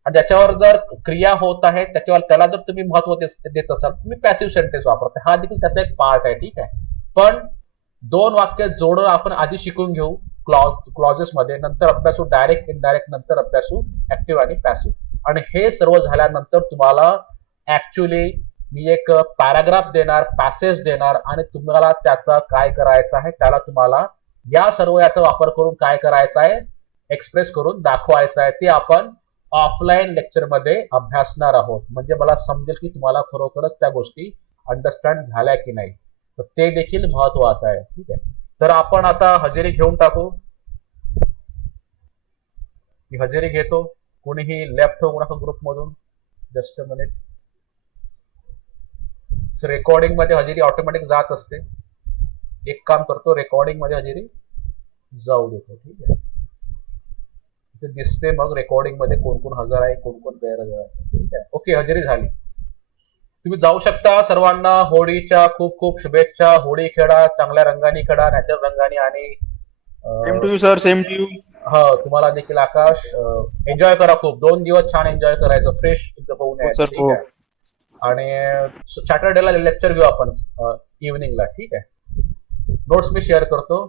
आणि ज्याच्यावर जर क्रिया होत आहे त्याला जर तुम्ही महत्व देत असाल, तुम्ही पॅसिव्ह सेंटेन्स वापरता. हा देखील त्याचा एक पार्ट आहे. ठीक आहे, पण 2 वाक्य जोडून आपण आधी शिकून घेऊ क्लॉजेस मध्ये, नंतर अभ्यासू डायरेक्ट इनडायरेक्ट, नंतर अभ्यासू ऍक्टिव्ह आणि पॅसिव्ह. आणि हे सर्व झाल्यानंतर तुम्हाला ऍक्च्युअली मी एक पॅराग्राफ देणार, पॅसेज देणार आणि तुम्हाला त्याचा काय करायचं आहे, त्याला तुम्हाला या सर्व याचा वापर करून काय करायचं आहे, एक्सप्रेस करून दाखवायचं आहे. ते आपण ऑफलाईन लेक्चर मध्ये अभ्यासणार आहोत. म्हणजे मला समजेल की तुम्हाला खरोखरच त्या गोष्टी अंडरस्टँड झाल्या की नाही. तर ते देखील महत्वाचं आहे. ठीक आहे, तर आपण आता हजेरी घेऊन टाकू. मी हजेरी घेतो. कोणीही लेफ्ट होऊ नका ग्रुप मधून. Just a minute. रेकॉर्डिंग मध्ये हजेरी ऑटोमॅटिक जात असते. एक काम करतो, रेकॉर्डिंग मध्ये हजेरी जाऊ देतो. ठीक आहे, ते दिसते मग रेकॉर्डिंग मध्ये कोण कोण हजर आहे, कोण कोण गैरहजर आहे. ठीक आहे, ओके, हजेरी झाली. तुम्ही जाऊ शकता. सर्वांना होळीच्या खूप खूप शुभेच्छा. होळी खेळा, चांगल्या रंगाने खेळा, नॅचरल रंगाने. आणि same to you sir, same to you. हा, तुम्हाला देखील आकाश. एन्जॉय करा खूप. 2 दिवस छान एन्जॉय करायचं, फ्रेश होऊन यायचं. ठीक आहे, आणि सॅटर्डेला लेक्चर घेऊ आपण इव्हनिंगला. ठीक आहे, नोट्स मी शेअर करतो.